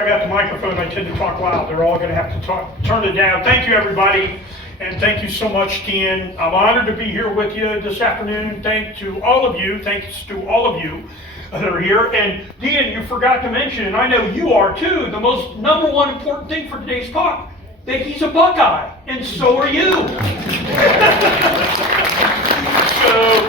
I got the microphone, I tend to talk loud. They're all going to have to turn it down. Thank you, everybody, and thank you so much, Dean. I'm honored to be here with you this afternoon. Thanks to all of you that are here. And Dean, you forgot to mention, and I know you are too, the most number one important thing for today's talk, that he's a Buckeye, and so are you. So,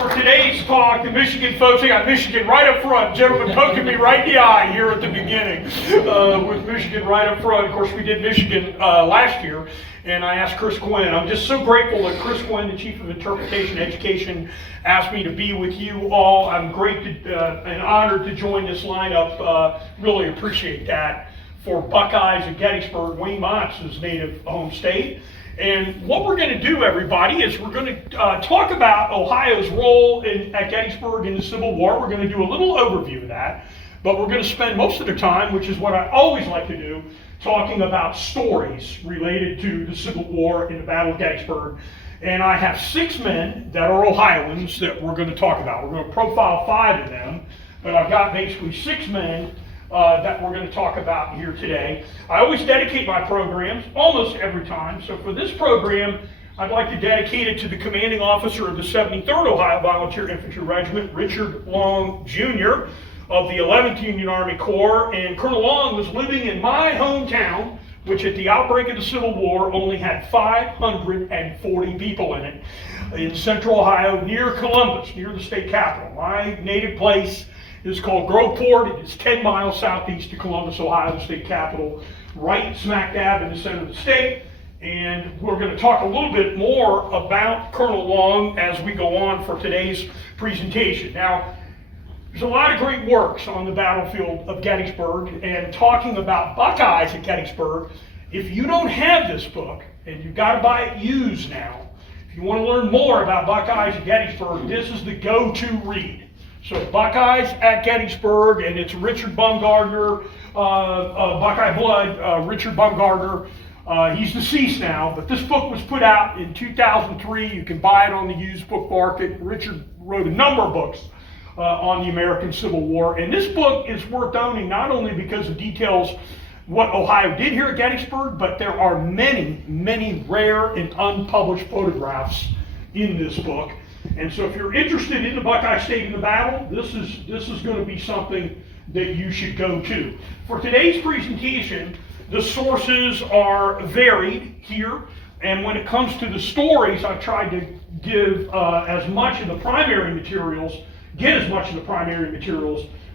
for today's talk, the Michigan folks, I got Michigan right up front. Gentleman poking me right in the eye here at the beginning with Michigan right up front. Of course, we did Michigan last year, and I asked Chris Quinn. I'm just so grateful that Chris Quinn, the Chief of Interpretation Education, asked me to be with you all. I'm great and honored to join this lineup. Really appreciate that. For Buckeyes at Gettysburg, Wayne Motts' native home state. And what we're going to do, everybody, is we're going to talk about Ohio's role at Gettysburg in the Civil War. We're going to do a little overview of that, but we're going to spend most of the time, which is what I always like to do, talking about stories related to the Civil War and the Battle of Gettysburg. And I have 6 men that are Ohioans that we're going to talk about. We're going to profile 5 of them, but I've got basically 6 men that we're going to talk about here today. I always dedicate my programs almost every time. So for this program, I'd like to dedicate it to the commanding officer of the 73rd Ohio Volunteer Infantry Regiment, Richard Long, Jr. of the 11th Union Army Corps. And Colonel Long was living in my hometown, which at the outbreak of the Civil War only had 540 people in it, in central Ohio, near Columbus, near the state capital. My native place is called Groveport. It is 10 miles southeast of Columbus, Ohio, the state capital, right smack dab in the center of the state. And we're going to talk a little bit more about Colonel Long as we go on for today's presentation. Now, there's a lot of great works on the battlefield of Gettysburg, and talking about Buckeyes at Gettysburg, if you don't have this book, and you've got to buy it used now, if you want to learn more about Buckeyes at Gettysburg, this is the go-to read. So Buckeyes at Gettysburg, and it's Richard Bumgardner, Buckeye Blood, Richard Bumgardner. He's deceased now, but this book was put out in 2003. You can buy it on the used book market. Richard wrote a number of books on the American Civil War, and this book is worth owning not only because it details what Ohio did here at Gettysburg, but there are many, many rare and unpublished photographs in this book. And so if you're interested in the Buckeye State in the battle, this is going to be something that you should go to. For today's presentation, the sources are varied here, and when it comes to the stories, I've tried to give as much of the primary materials,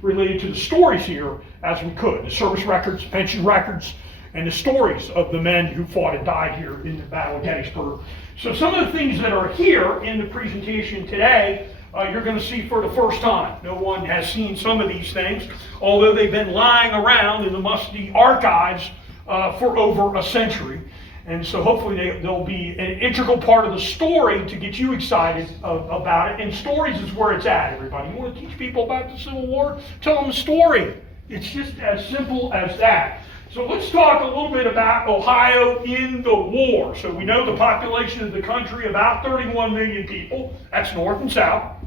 related to the stories here as we could. The service records, pension records, and the stories of the men who fought and died here in the Battle of Gettysburg. So some of the things that are here in the presentation today, you're going to see for the first time. No one has seen some of these things, although they've been lying around in the musty archives for over a century. And so hopefully they'll be an integral part of the story to get you excited about it. And stories is where it's at, everybody. You want to teach people about the Civil War? Tell them a story. It's just as simple as that. So let's talk a little bit about Ohio in the war. So we know the population of the country, about 31 million people. That's north and south.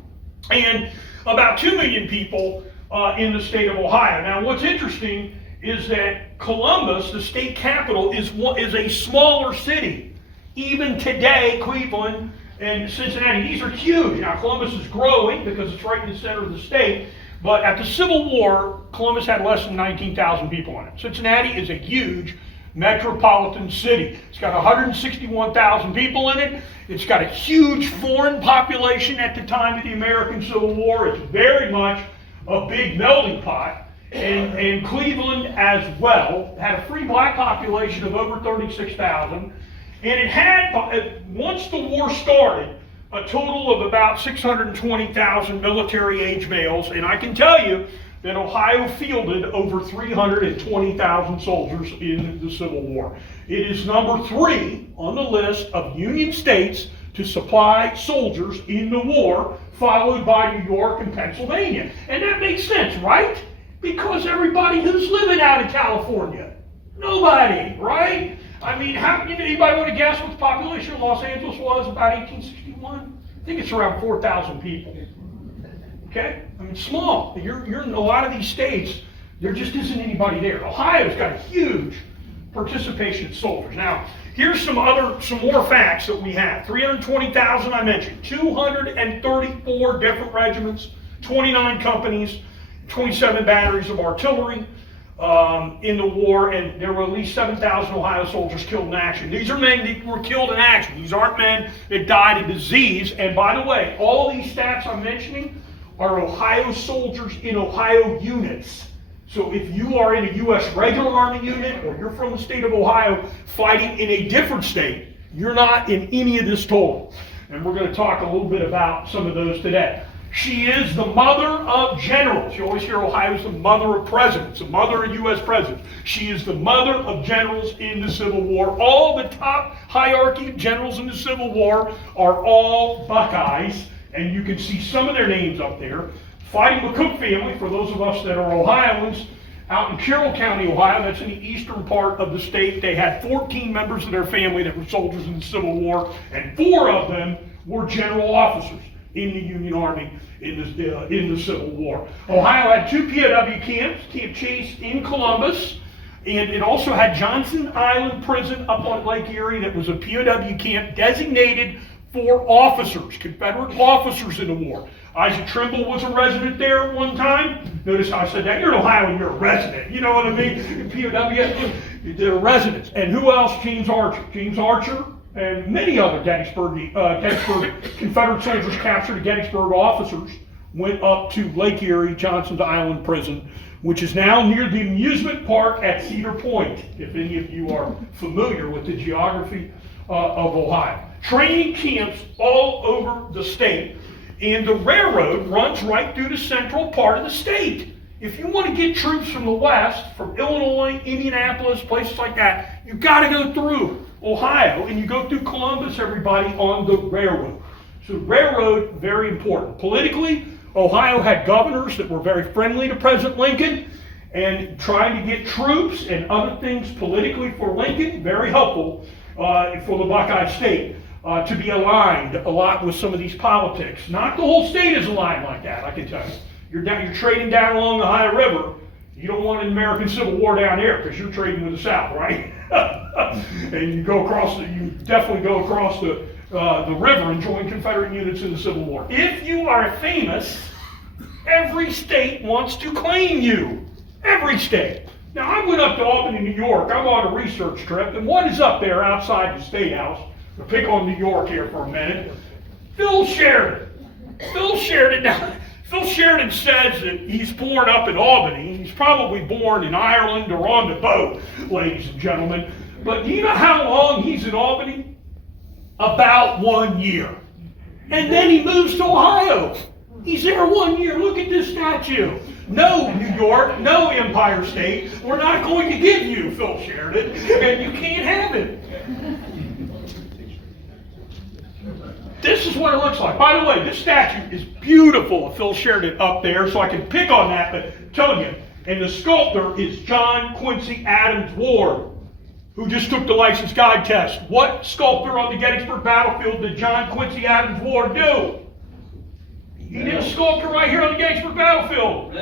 And about 2 million people in the state of Ohio. Now what's interesting is that Columbus, the state capital, is a smaller city. Even today, Cleveland and Cincinnati, these are huge. Now Columbus is growing because it's right in the center of the state. But at the Civil War, Columbus had less than 19,000 people in it. Cincinnati is a huge metropolitan city. It's got 161,000 people in it. It's got a huge foreign population at the time of the American Civil War. It's very much a big melting pot. And Cleveland as well had a free black population of over 36,000. And it had, once the war started, a total of about 620,000 military-age males, and I can tell you that Ohio fielded over 320,000 soldiers in the Civil War. It is number 3 on the list of Union states to supply soldiers in the war, followed by New York and Pennsylvania. And that makes sense, right? Because everybody who's living out in California, nobody, right? I mean, anybody want to guess what the population of Los Angeles was about 1861? I think it's around 4,000 people. Okay? I mean, small. You're in a lot of these states, There just isn't anybody there. Ohio's got a huge participation in soldiers. Now, here's some more facts that we have. 320,000 I mentioned, 234 different regiments, 29 companies, 27 batteries of artillery in the war, and there were at least 7,000 Ohio soldiers killed in action. These are men that were killed in action. These aren't men that died of disease. And by the way, all these stats I'm mentioning are Ohio soldiers in Ohio units. So if you are in a U.S. regular Army unit, or you're from the state of Ohio fighting in a different state, you're not in any of this total. And we're going to talk a little bit about some of those today. She is the mother of generals. You always hear Ohio's the mother of presidents, the mother of U.S. presidents. She is the mother of generals in the Civil War. All the top hierarchy of generals in the Civil War are all Buckeyes, and you can see some of their names up there. Fighting the Cook family, for those of us that are Ohioans, out in Carroll County, Ohio, that's in the eastern part of the state. They had 14 members of their family that were soldiers in the Civil War, and 4 of them were general officers in the Union Army in the Civil War. Ohio had 2 POW camps, Camp Chase in Columbus, and it also had Johnson Island Prison up on Lake Erie that was a POW camp designated for officers, Confederate officers in the war. Isaac Trimble was a resident there at one time. Notice how I said that. You're in Ohio and you're a resident. You know what I mean? In POW, they're residents. And who else? James Archer. James Archer and many other Gettysburg Confederate soldiers captured, Gettysburg officers went up to Lake Erie, Johnson's Island Prison, which is now near the amusement park at Cedar Point, if any of you are familiar with the geography of Ohio. Training camps all over the state. And the railroad runs right through the central part of the state. If you want to get troops from the west, from Illinois, Indianapolis, places like that, you've got to go through Ohio, and you go through Columbus, everybody, on the railroad. So railroad, very important. Politically, Ohio had governors that were very friendly to President Lincoln, and trying to get troops and other things politically for Lincoln, very helpful for the Buckeye state. To be aligned a lot with some of these politics. Not the whole state is aligned like that, I can tell you. You're trading down along the Ohio River. You don't want an American Civil War down there because you're trading with the South, right? And you definitely go across the river and join Confederate units in the Civil War. If you are famous, every state wants to claim you. Every state. Now, I went up to Albany, New York. I'm on a research trip, and what is up there outside the State House? We'll pick on New York here for a minute. Phil Sheridan. Phil Sheridan says that he's born up in Albany. He's probably born in Ireland or on the boat, ladies and gentlemen. But do you know how long he's in Albany? About 1 year. And then he moves to Ohio. He's there 1 year. Look at this statue. No, New York, no Empire State. We're not going to give you Phil Sheridan, and you can't have him. This is what it looks like. By the way, this statue is beautiful of Phil Sheridan up there, so I can pick on that, but I'm telling you, and the sculptor is John Quincy Adams Ward, who just took the license guide test. What sculptor on the Gettysburg battlefield did John Quincy Adams Ward do? He did a sculpture right here on the Gettysburg battlefield.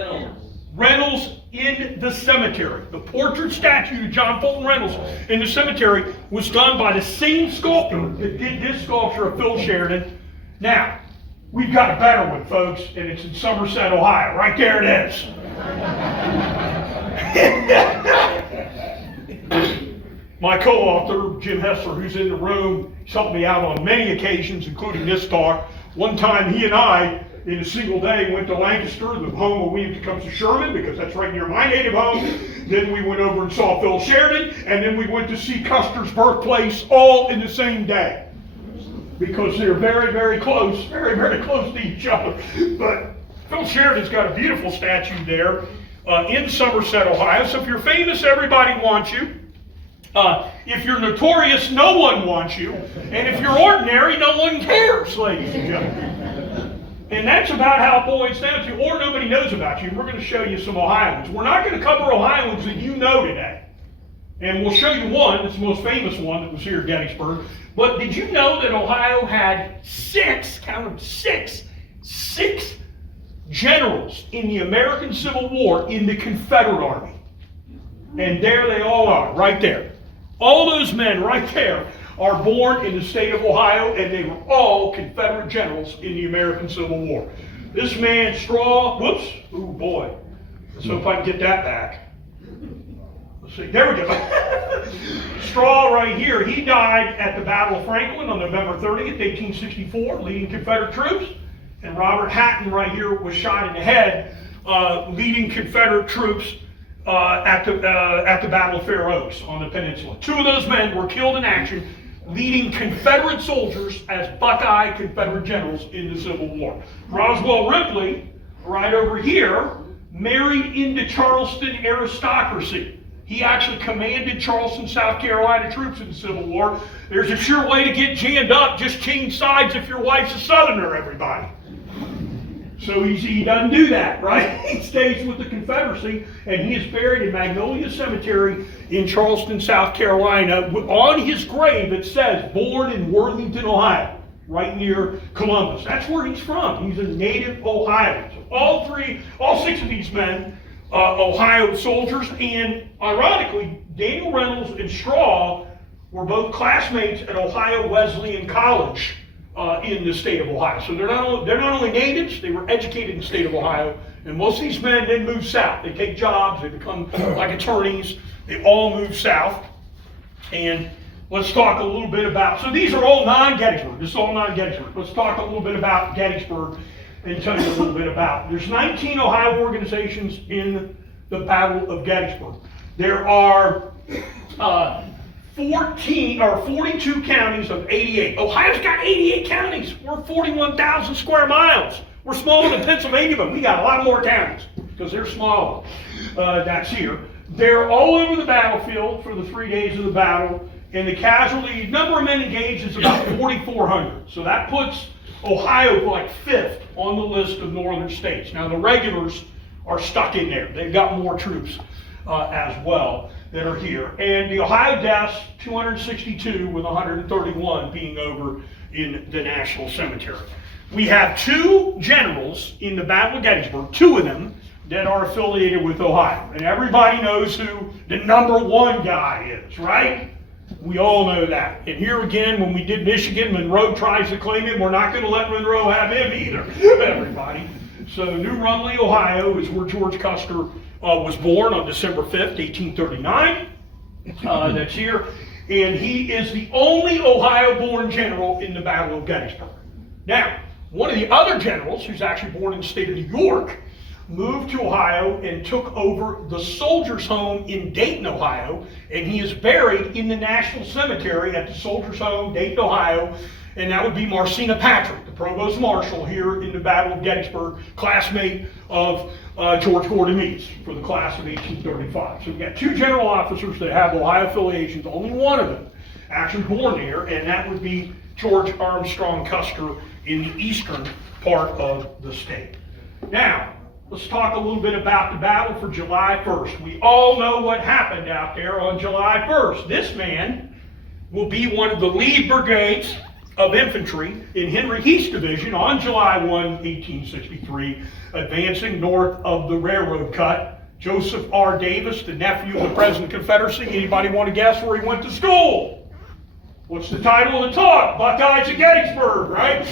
Reynolds in the cemetery. The portrait statue of John Fulton Reynolds in the cemetery was done by the same sculptor that did this sculpture of Phil Sheridan. Now, we've got a better one, folks, and it's in Somerset, Ohio. Right there it is. My co-author, Jim Hessler, who's in the room, he's helped me out on many occasions, including this talk. One time, he and I, in a single day, went to Lancaster, the home of William Tecumseh Sherman, because that's right near my native home. Then we went over and saw Phil Sheridan, and then we went to see Custer's birthplace, all in the same day. Because they're very, very close to each other. But Phil Sheridan's got a beautiful statue there in Somerset, Ohio. So if you're famous, everybody wants you. If you're notorious, no one wants you. And if you're ordinary, no one cares, ladies and gentlemen. And that's about how it boils down to, or nobody knows about you. We're going to show you some Ohioans. We're not going to cover Ohioans that you know today. And we'll show you one, it's the most famous one that was here at Gettysburg. But did you know that Ohio had six generals in the American Civil War in the Confederate Army. And there they all are, right there. All those men right there are born in the state of Ohio, and they were all Confederate generals in the American Civil War. This man, Straw, whoops, oh boy, let's hope I can get that back. Let's see, there we go. Straw right here, he died at the Battle of Franklin on November 30th, 1864, leading Confederate troops. And Robert Hatton right here was shot in the head, leading Confederate troops at the Battle of Fair Oaks on the peninsula. Two of those men were killed in action, leading Confederate soldiers as Buckeye Confederate generals in the Civil War. Roswell Ripley, right over here, married into Charleston aristocracy. He actually commanded Charleston, South Carolina troops in the Civil War. There's a sure way to get jammed up. Just change sides if your wife's a Southerner, everybody. So he doesn't do that, right? He stays with the Confederacy, and he is buried in Magnolia Cemetery in Charleston, South Carolina. On his grave, it says, born in Worthington, Ohio, right near Columbus. That's where he's from. He's a native Ohioan. So all six of these men, Ohio soldiers, and ironically, Daniel Reynolds and Straw were both classmates at Ohio Wesleyan College in the state of Ohio. So they're not only natives, they were educated in the state of Ohio, and most of these men then move south. They take jobs, they become like attorneys, they all move south. And let's talk a little bit about, so these are all non-Gettysburg, this is all non-Gettysburg. Let's talk a little bit about Gettysburg and tell you a little bit about it. There's 19 Ohio organizations in the Battle of Gettysburg. There are 42 counties of 88. Ohio's got 88 counties. We're 41,000 square miles. We're smaller than Pennsylvania, but we got a lot more counties because they're smaller. That's here. They're all over the battlefield for the 3 days of the battle, and the casualty number of men engaged is about 4,400. So that puts Ohio like 5th on the list of northern states. Now the regulars are stuck in there. They've got more troops as well that are here. And the Ohio deaths, 262 with 131 being over in the National Cemetery. We have two generals in the Battle of Gettysburg, two of them, that are affiliated with Ohio. And everybody knows who the number one guy is, right? We all know that. And here again, when we did Michigan, Monroe tries to claim him. We're not going to let Monroe have him either, everybody. So New Rumley, Ohio is where George Custer was born on December 5th, 1839. That's here. And he is the only Ohio-born general in the Battle of Gettysburg. Now, one of the other generals, who's actually born in the state of New York, moved to Ohio and took over the Soldiers' Home in Dayton, Ohio, and he is buried in the National Cemetery at the Soldiers' Home, Dayton, Ohio, and that would be Marcina Patrick, the Provost Marshal here in the Battle of Gettysburg, classmate of George Gordon Meeks for the class of 1835. So we've got two general officers that have Ohio affiliations, only one of them actually born there, and that would be George Armstrong Custer in the eastern part of the state. Now, let's talk a little bit about the battle for July 1st. We all know what happened out there on July 1st. This man will be one of the lead brigades of infantry in Henry Heath's division on July 1, 1863, advancing north of the railroad cut. Joseph R. Davis, the nephew of the President of the Confederacy. Anybody want to guess where he went to school? What's the title of the talk? Buckeyes at Gettysburg, right?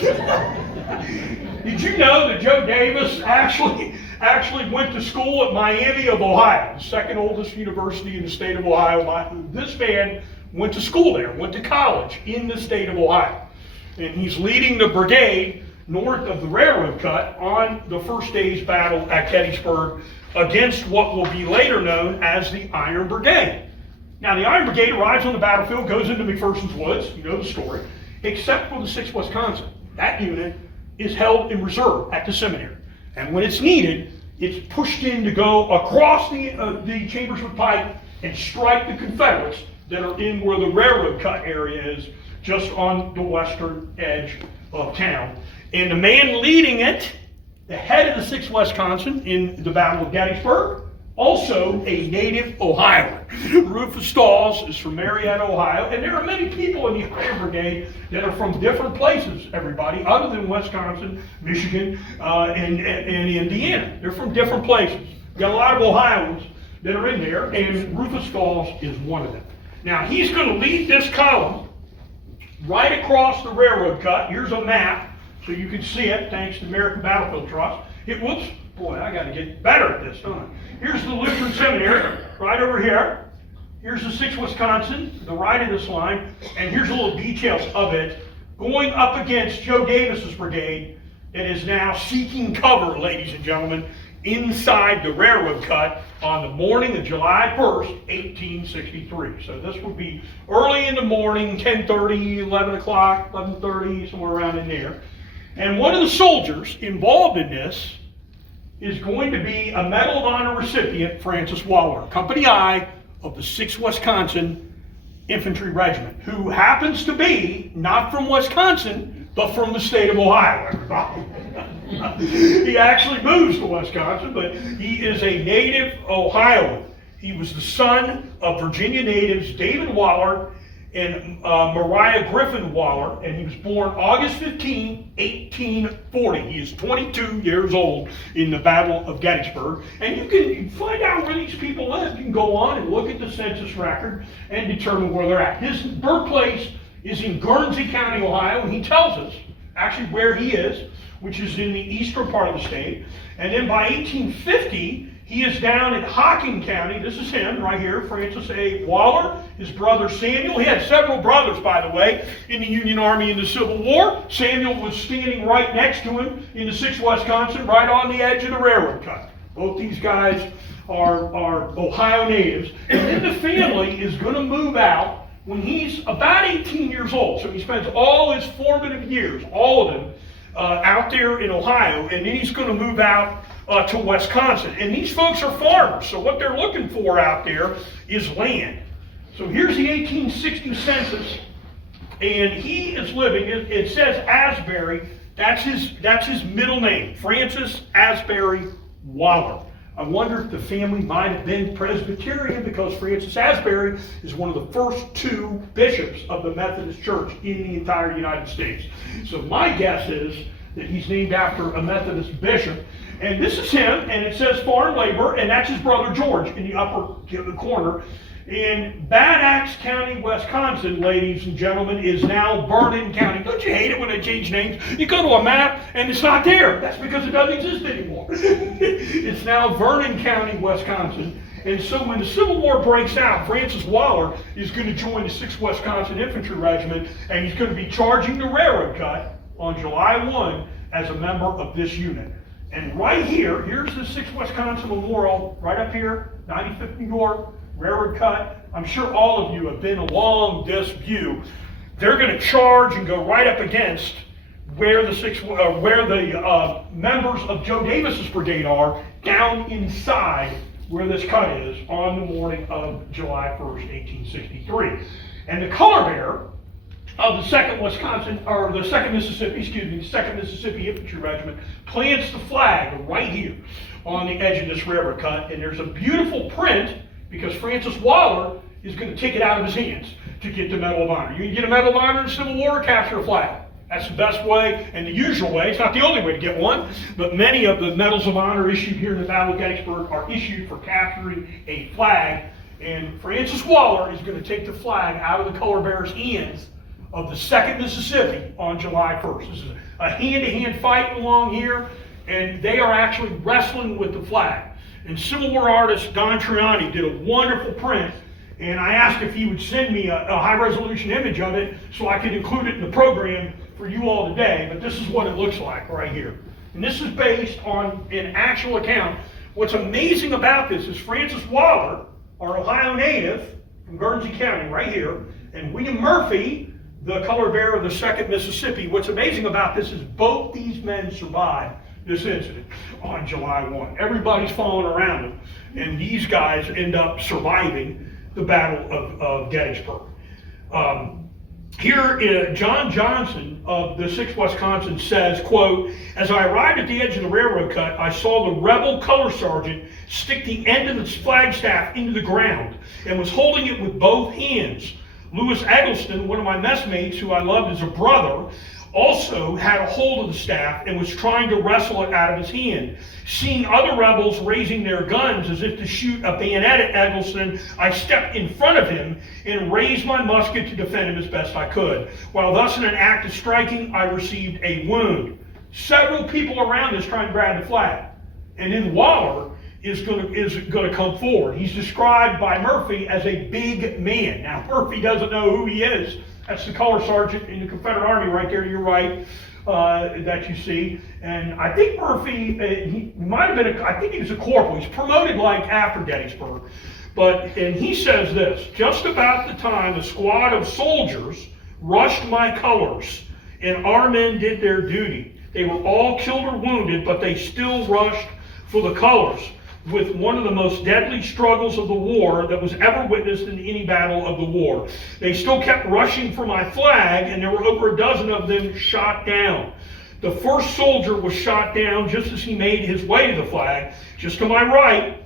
Did you know that Joe Davis actually went to school at Miami of Ohio, the second oldest university in the state of Ohio? This man went to school there, went to college in the state of Ohio. And he's leading the brigade north of the railroad cut on the first day's battle at Gettysburg against what will be later known as the Iron Brigade. Now, the Iron Brigade arrives on the battlefield, goes into McPherson's Woods, you know the story, except for the 6th Wisconsin. That unit is held in reserve at the seminary. And when it's needed, it's pushed in to go across the Chambersburg Pike and strike the Confederates that are in where the railroad cut area is, just on the western edge of town. And the man leading it, the head of the 6th Wisconsin in the Battle of Gettysburg, also a native Ohioan. Rufus Stalls is from Marietta, Ohio, and there are many people in the Ohio Brigade that are from different places, everybody, other than Wisconsin, Michigan, and Indiana. They're from different places. We've got a lot of Ohioans that are in there, and Rufus Stalls is one of them. Now, he's going to lead this column right across the railroad cut. Here's a map, so you can see it, thanks to American Battlefield Trust. Whoops, boy, I got to get better at this, don't I? Here's the Lutheran Seminary, right over here. Here's the 6th Wisconsin, the right of this line, and here's a little details of it, going up against Joe Davis's brigade that is now seeking cover, ladies and gentlemen, inside the railroad cut on the morning of July 1st, 1863. So this would be early in the morning, 10:30, 11 o'clock, 11:30, somewhere around in there. And one of the soldiers involved in this is going to be a Medal of Honor recipient, Francis Wallar, Company I of the 6th Wisconsin Infantry Regiment, who happens to be not from Wisconsin, but from the state of Ohio, everybody. He actually moves to Wisconsin, but he is a native Ohioan. He was the son of Virginia natives David Wallar and Mariah Griffin Wallar, and he was born August 15, 1840. He is 22 years old in the Battle of Gettysburg. And you can find out where these people live. You can go on and look at the census record and determine where they're at. His birthplace is in Guernsey County, Ohio, and he tells us actually where he is, which is in the eastern part of the state. And then by 1850, he is down in Hocking County. This is him right here, Francis A. Wallar, his brother Samuel. He had several brothers, by the way, in the Union Army in the Civil War. Samuel was standing right next to him in the 6th Wisconsin, right on the edge of the railroad cut. Both these guys are Ohio natives. And then the family is going to move out when he's about 18 years old. So he spends all his formative years, all of them, out there in Ohio, and then he's going to move out to Wisconsin. And these folks are farmers, so what they're looking for out there is land. So here's the 1860 census, and he is living, it says Asbury, that's his middle name, Francis Asbury Wallar. I wonder if the family might have been Presbyterian, because Francis Asbury is one of the first 2 bishops of the Methodist Church in the entire United States. So my guess is that he's named after a Methodist bishop. And this is him, and it says farm labor, and that's his brother George in the upper corner. And Bad Axe County, Wisconsin, ladies and gentlemen, is now Vernon County. Don't you hate it when they change names? You go to a map and it's not there. That's because it doesn't exist anymore. It's now Vernon County, Wisconsin. And so when the Civil War breaks out, Francis Wallar is going to join the 6th Wisconsin Infantry Regiment, and he's going to be charging the railroad cut on July 1 as a member of this unit. And right here, here's the 6th Wisconsin Memorial, right up here, 95th New York, railroad cut. I'm sure all of you have been along this view. They're going to charge and go right up against where the members of Joe Davis's brigade are, down inside where this cut is on the morning of July 1st, 1863. And the color bearer of the 2nd Mississippi Infantry Regiment plants the flag right here on the edge of this railroad cut, and there's a beautiful print because Francis Wallar is going to take it out of his hands to get the Medal of Honor. You can get a Medal of Honor in the Civil War or capture a flag. That's the best way and the usual way. It's not the only way to get one, but many of the Medals of Honor issued here in the Battle of Gettysburg are issued for capturing a flag, and Francis Wallar is going to take the flag out of the color bearer's hands of the 2nd Mississippi on July 1st. This is a hand-to-hand fight along here, and they are actually wrestling with the flag. And Civil War artist Don Triani did a wonderful print, and I asked if he would send me a high-resolution image of it so I could include it in the program for you all today, but this is what it looks like right here. And this is based on an actual account. What's amazing about this is Francis Wallar, our Ohio native from Guernsey County right here, and William Murphy, the color bearer of the 2nd Mississippi. What's amazing about this is both these men survived this incident on July 1. Everybody's following around them, and these guys end up surviving the Battle of Gettysburg. Here, John Johnson of the 6th Wisconsin says, quote, "As I arrived at the edge of the railroad cut, I saw the rebel color sergeant stick the end of his flagstaff into the ground and was holding it with both hands. Lewis Eggleston, one of my messmates who I loved as a brother, also had a hold of the staff and was trying to wrestle it out of his hand. Seeing other rebels raising their guns as if to shoot a bayonet at Eggleston, I stepped in front of him and raised my musket to defend him as best I could. While thus in an act of striking, I received a wound." Several people around us trying to grab the flag. And then Wallar is going to come forward. He's described by Murphy as a big man. Now, Murphy doesn't know who he is. That's the color sergeant in the Confederate Army right there to your right that you see. And I think Murphy, he might have been, I think he was a corporal. He's promoted like after Gettysburg. And he says this: "Just about the time a squad of soldiers rushed my colors and our men did their duty. They were all killed or wounded, but they still rushed for the colors with one of the most deadly struggles of the war that was ever witnessed in any battle of the war. They still kept rushing for my flag, and there were over a dozen of them shot down. The first soldier was shot down just as he made his way to the flag, just to my right,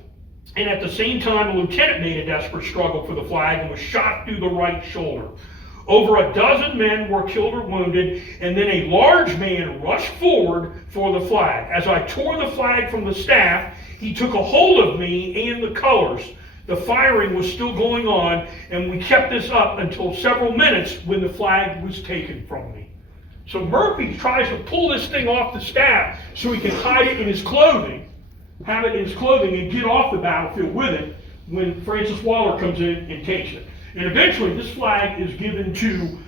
and at the same time a lieutenant made a desperate struggle for the flag and was shot through the right shoulder. Over a dozen men were killed or wounded, and then a large man rushed forward for the flag. As I tore the flag from the staff, he took a hold of me and the colors. The firing was still going on, and we kept this up until several minutes when the flag was taken from me." So Murphy tries to pull this thing off the staff so he can hide it in his clothing, have it in his clothing, and get off the battlefield with it when Francis Wallar comes in and takes it. And eventually this flag is given to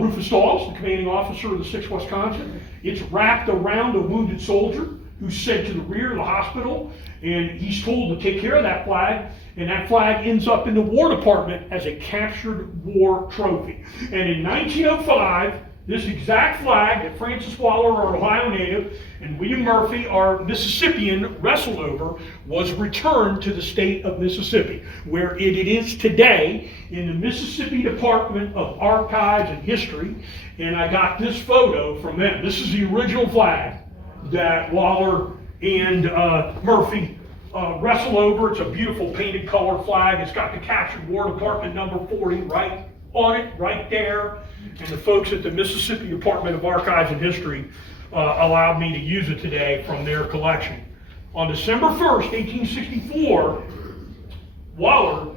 Rufus Dawes, the commanding officer of the 6th Wisconsin. It's wrapped around a wounded soldier who's sent to the rear of the hospital, and he's told to take care of that flag, and that flag ends up in the War Department as a captured war trophy. And in 1905, this exact flag that Francis Wallar, our Ohio native, and William Murphy, our Mississippian, wrestled over was returned to the state of Mississippi, where it is today in the Mississippi Department of Archives and History. And I got this photo from them. This is the original flag that Wallar and Murphy wrestle over. It's a beautiful painted color flag. It's got the captured War Department number 40 right on it, right there. And the folks at the Mississippi Department of Archives and History allowed me to use it today from their collection. On December 1st, 1864, Wallar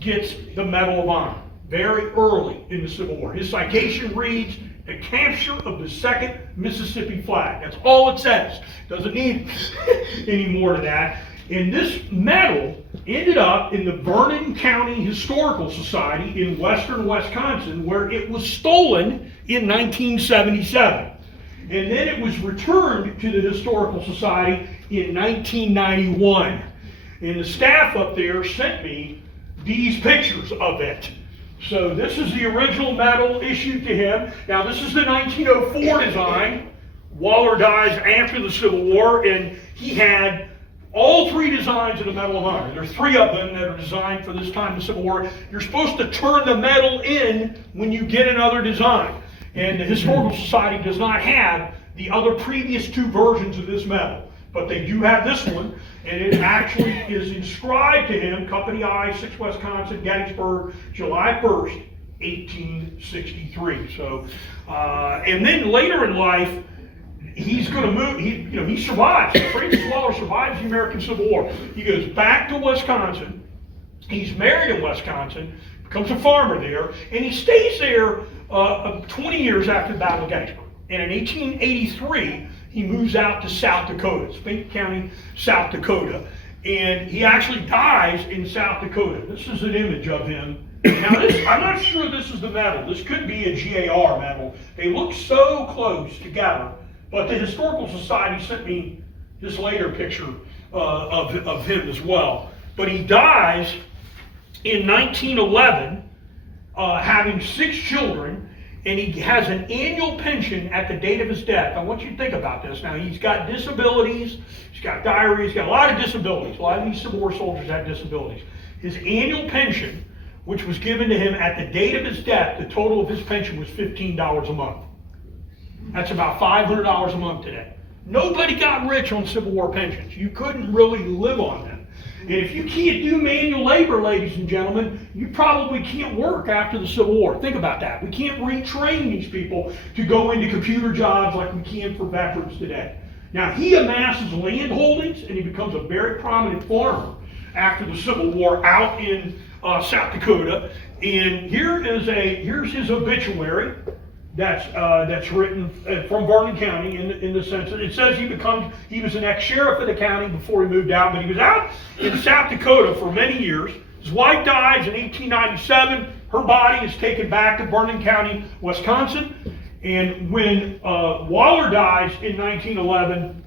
gets the Medal of Honor very early in the Civil War. His citation reads, "The capture of the 2nd Mississippi flag." That's all it says. Doesn't need any more to that. And this medal ended up in the Vernon County Historical Society in western Wisconsin, where it was stolen in 1977. And then it was returned to the Historical Society in 1991. And the staff up there sent me these pictures of it. So this is the original medal issued to him. Now this is the 1904 design. Wallar dies after the Civil War, and he had all 3 designs of the Medal of Honor. There are 3 of them that are designed for this time of the Civil War. You're supposed to turn the medal in when you get another design. And the Historical Society does not have the other previous 2 versions of this medal. But they do have this one, and it actually is inscribed to him, Company I, 6th Wisconsin, Gettysburg, July 1st, 1863. So, and then later in life, he's going to move. He survives. Francis Wallar survives the American Civil War. He goes back to Wisconsin. He's married in Wisconsin, becomes a farmer there, and he stays there 20 years after the Battle of Gettysburg. And in 1883, he moves out to South Dakota, Spink County, South Dakota, and he actually dies in South Dakota. This is an image of him. Now, I'm not sure this is the medal. This could be a GAR medal. They look so close together. But the Historical Society sent me this later picture of him as well. But he dies in 1911, having 6 children, and he has an annual pension at the date of his death. I want you to think about this. Now, he's got disabilities, he's got diarrhea, he's got a lot of disabilities. A lot of these Civil War soldiers had disabilities. His annual pension which was given to him at the date of his death, the total of his pension was $15 a month. That's about $500 a month today. Nobody got rich on Civil War pensions. You couldn't really live on them. And if you can't do manual labor, ladies and gentlemen, you probably can't work after the Civil War. Think about that. We can't retrain these people to go into computer jobs like we can for veterans today. Now, he amasses land holdings, and he becomes a very prominent farmer after the Civil War out in South Dakota. And here's his obituary. That's written from Vernon County in the sense that it says he was an ex-sheriff of the county before he moved out, but he was out in South Dakota for many years. His wife dies in 1897. Her body is taken back to Vernon County, Wisconsin. And when Wallar dies in 1911,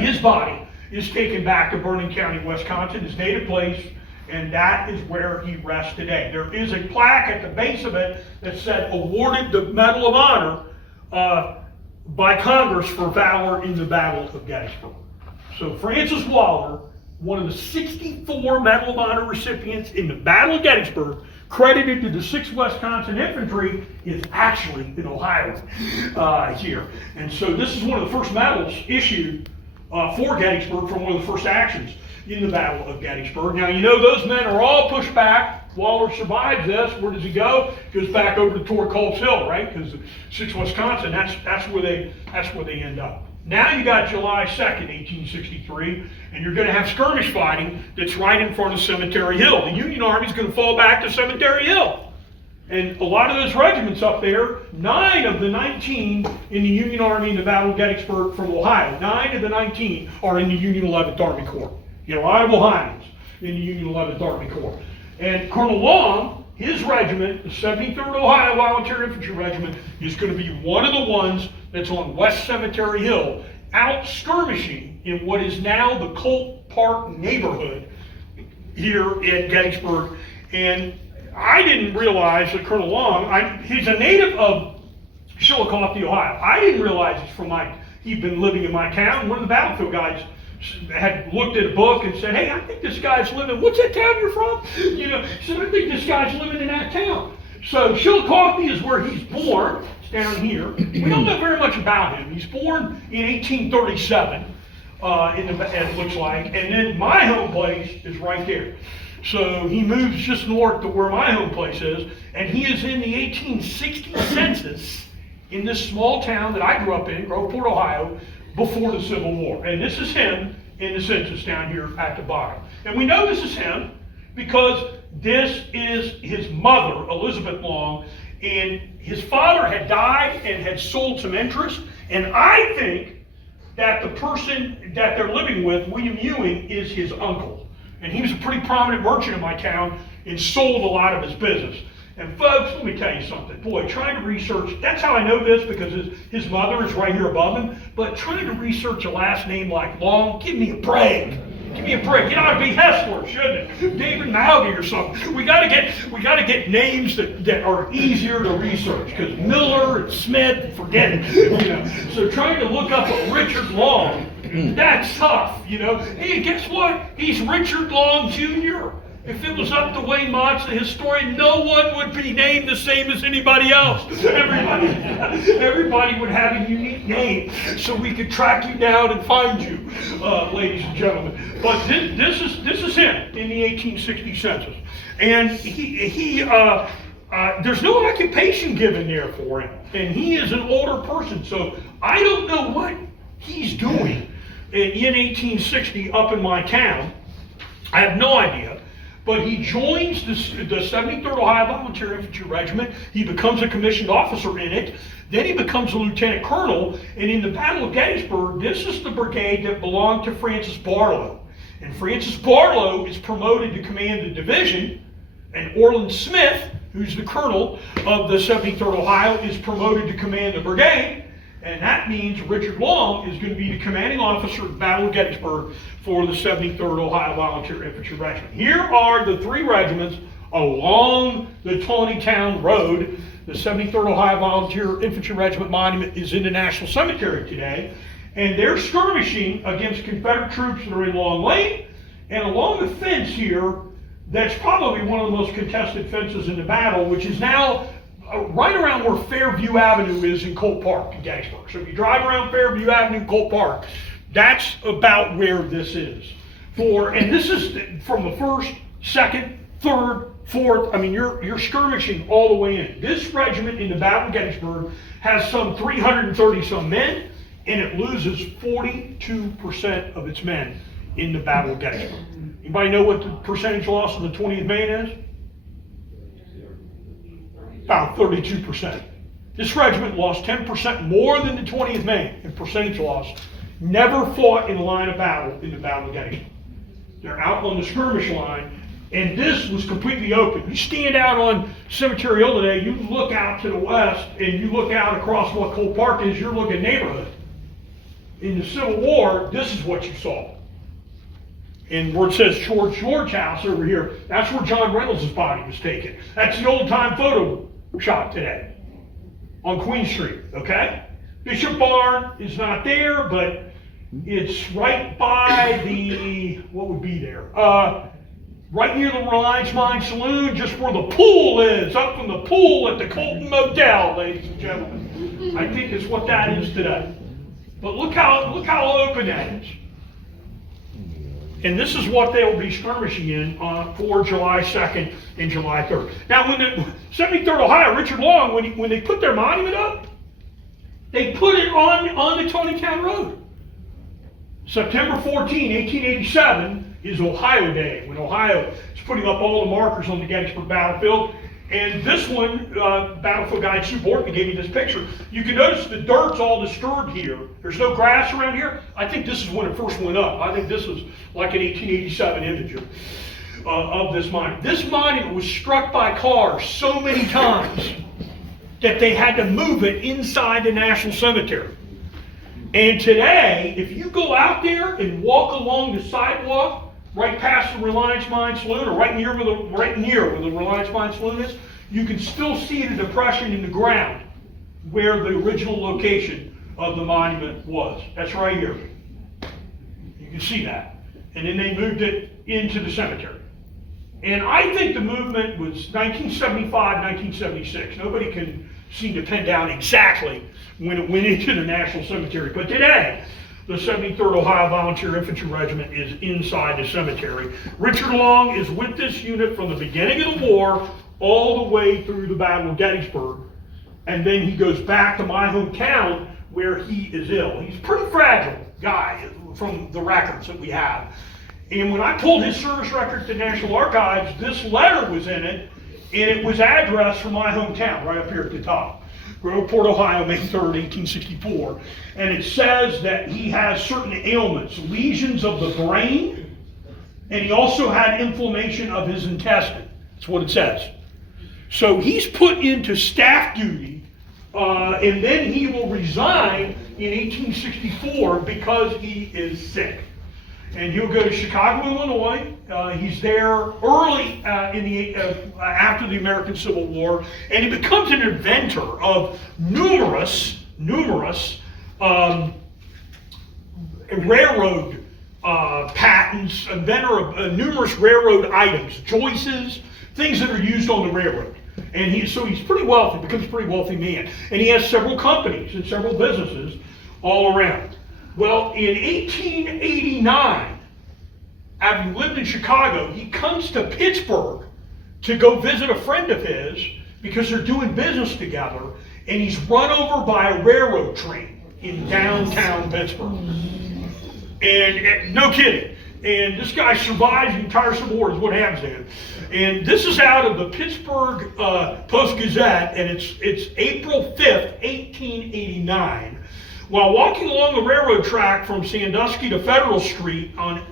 his body is taken back to Vernon County, Wisconsin, his native place. And that is where he rests today. There is a plaque at the base of it that said, awarded the Medal of Honor by Congress for valor in the Battle of Gettysburg. So Francis Wallar, one of the 64 Medal of Honor recipients in the Battle of Gettysburg, credited to the 6th Wisconsin Infantry, is actually an Ohioan here. And so this is one of the first medals issued for Gettysburg from one of the first actions in the Battle of Gettysburg. Now, you know those men are all pushed back. Wallar survives this. Where does he go? Goes back over to toward Culp's Hill, right? Because 6th Wisconsin, that's where they end up. Now you got July 2nd, 1863, and you're going to have skirmish fighting that's right in front of Cemetery Hill. The Union Army's going to fall back to Cemetery Hill. And a lot of those regiments up there, 9 of the 19 in the Union Army in the Battle of Gettysburg from Ohio, 9 of the 19 are in the Union 11th Army Corps. You know, a lot of Ohioans in the Union 11th Army Corps. And Colonel Long, his regiment, the 73rd Ohio Volunteer Infantry Regiment, is going to be one of the ones that's on West Cemetery Hill, out skirmishing in what is now the Colt Park neighborhood here in Gettysburg. And I didn't realize that Colonel Long, he's a native of Chillicothe, Ohio. I didn't realize he'd been living in my town. One of the battlefield guys had looked at a book and said, hey, I think this guy's living, what's that town you're from? You know, said, I think this guy's living in that town. So Chillicothe is where he's born. It's down here. We don't know very much about him. He's born in 1837, it looks like, and then my home place is right there. So he moves just north to where my home place is, and he is in the 1860 census in this small town that I grew up in, Groveport, Ohio, before the Civil War. And this is him in the census down here at the bottom. And we know this is him because this is his mother, Elizabeth Long, and his father had died and had sold some interest. And I think that the person that they're living with, William Ewing, is his uncle. And he was a pretty prominent merchant in my town and sold a lot of his business. And folks, let me tell you something. Boy, trying to research, that's how I know this because his mother is right here above him, but trying to research a last name like Long, give me a break. Give me a break. It ought to be Hessler, shouldn't it? David Malgi or something. We gotta get names that are easier to research, because Miller and Smith, forget it. You know. So trying to look up a Richard Long, that's tough, you know. Hey, guess what? He's Richard Long Jr. If it was up to Wayne Motts, the historian, no one would be named the same as anybody else. Everybody would have a unique name, so we could track you down and find you, ladies and gentlemen. But this is him in the 1860 census, and there's no occupation given there for him, and he is an older person, so I don't know what he's doing in 1860 up in my town. I have no idea. But he joins the 73rd Ohio Volunteer Infantry Regiment. He becomes a commissioned officer in it. Then he becomes a lieutenant colonel. And in the Battle of Gettysburg, this is the brigade that belonged to Francis Barlow. And Francis Barlow is promoted to command the division. And Orland Smith, who's the colonel of the 73rd Ohio, is promoted to command the brigade. And that means Richard Long is going to be the commanding officer of the Battle of Gettysburg for the 73rd Ohio Volunteer Infantry Regiment. Here are the 3 regiments along the Taneytown Road. The 73rd Ohio Volunteer Infantry Regiment monument is in the National Cemetery today. And they're skirmishing against Confederate troops that are in Long Lane. And along the fence here, that's probably one of the most contested fences in the battle, which is now right around where Fairview Avenue is in Colt Park in Gettysburg. So if you drive around Fairview Avenue in Colt Park, that's about where this is. And this is from the 1st, 2nd, 3rd, 4th. I mean, you're skirmishing all the way in. This regiment in the Battle of Gettysburg has some 330 some men, and it loses 42% of its men in the Battle of Gettysburg. Anybody know what the percentage loss of the 20th Maine is? About 32%. This regiment lost 10% more than the 20th Maine in percentage loss. Never fought in the line of battle in the Battle of Gettysburg. They're out on the skirmish line, and this was completely open. You stand out on Cemetery Hill today, you look out to the west, and you look out across what Colt Park is, you're looking neighborhood. In the Civil War, this is what you saw. And where it says George House over here, that's where John Reynolds' body was taken. That's the old-time photo shot today on Queen Street, okay? Bishop Barn is not there, but it's right by the, what would be there? Right near the Reliance Mine Saloon, just where the pool is, up from the pool at the Colton Motel, ladies and gentlemen. I think it's what that is today. But look how open that is. And this is what they will be skirmishing in for July 2nd and July 3rd. Now, when the 73rd Ohio, Richard Long, when they put their monument up, they put it on the Tonytown Road. September 14, 1887 is Ohio Day, when Ohio is putting up all the markers on the Gettysburg battlefield. And this one, Battlefield Guide Sue Bortman gave me this picture. You can notice the dirt's all disturbed here. There's no grass around here. I think this is when it first went up. I think this was like an 1887 image of this monument. This monument was struck by cars so many times that they had to move it inside the National Cemetery. And today, if you go out there and walk along the sidewalk, right past the Reliance Mine Saloon, or right near where the Reliance Mine Saloon is, you can still see the depression in the ground where the original location of the monument was. That's right here. You can see that. And then they moved it into the cemetery. And I think the movement was 1975, 1976. Nobody can seem to pin down exactly when it went into the National Cemetery. But today, the 73rd Ohio Volunteer Infantry Regiment is inside the cemetery. Richard Long is with this unit from the beginning of the war all the way through the Battle of Gettysburg. And then he goes back to my hometown where he is ill. He's a pretty fragile guy from the records that we have. And when I pulled his service record to National Archives, this letter was in it, and it was addressed from my hometown, right up here at the top. Groveport, Ohio, May 3rd, 1864. And it says that he has certain ailments, lesions of the brain, and he also had inflammation of his intestine. That's what it says. So he's put into staff duty, and then he will resign in 1864 because he is sick. And he'll go to Chicago, Illinois. He's there early after the American Civil War, and he becomes an inventor of numerous railroad patents, inventor of numerous railroad items, joists, things that are used on the railroad. And so he's pretty wealthy, becomes a pretty wealthy man. And he has several companies and several businesses all around. Well, in 1889, having lived in Chicago, he comes to Pittsburgh to go visit a friend of his because they're doing business together, and he's run over by a railroad train in downtown Pittsburgh. And no kidding. And this guy survives the entire Civil War is what happens to him. And this is out of the Pittsburgh Post-Gazette, and it's April 5th, 1889. While walking along the railroad track from Sandusky to Federal Street on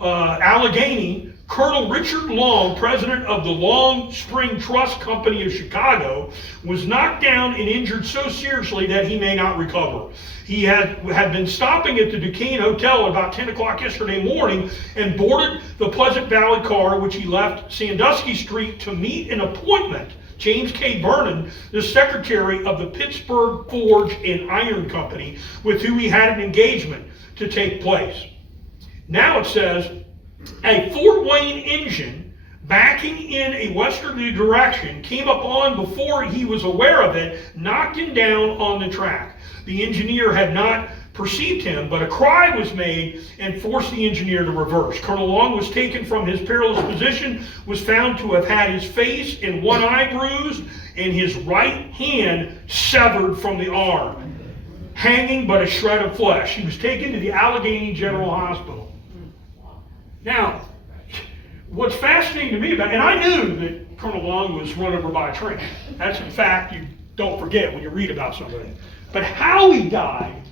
Allegheny, Colonel Richard Long, president of the Long Spring Trust Company of Chicago, was knocked down and injured so seriously that he may not recover. He had been stopping at the Duquesne Hotel at about 10 o'clock yesterday morning and boarded the Pleasant Valley car, which he left Sandusky Street to meet an appointment. James K. Vernon, the secretary of the Pittsburgh Forge and Iron Company, with whom he had an engagement to take place. Now it says, a Fort Wayne engine backing in a westerly direction, came up on before he was aware of it, knocked him down on the track. The engineer had not perceived him, but a cry was made and forced the engineer to reverse. Colonel Long was taken from his perilous position, was found to have had his face and one eye bruised, and his right hand severed from the arm, hanging but a shred of flesh. He was taken to the Allegheny General Hospital. Now, what's fascinating to me about, and I knew that Colonel Long was run over by a train. That's a fact you don't forget when you read about somebody. But how he died,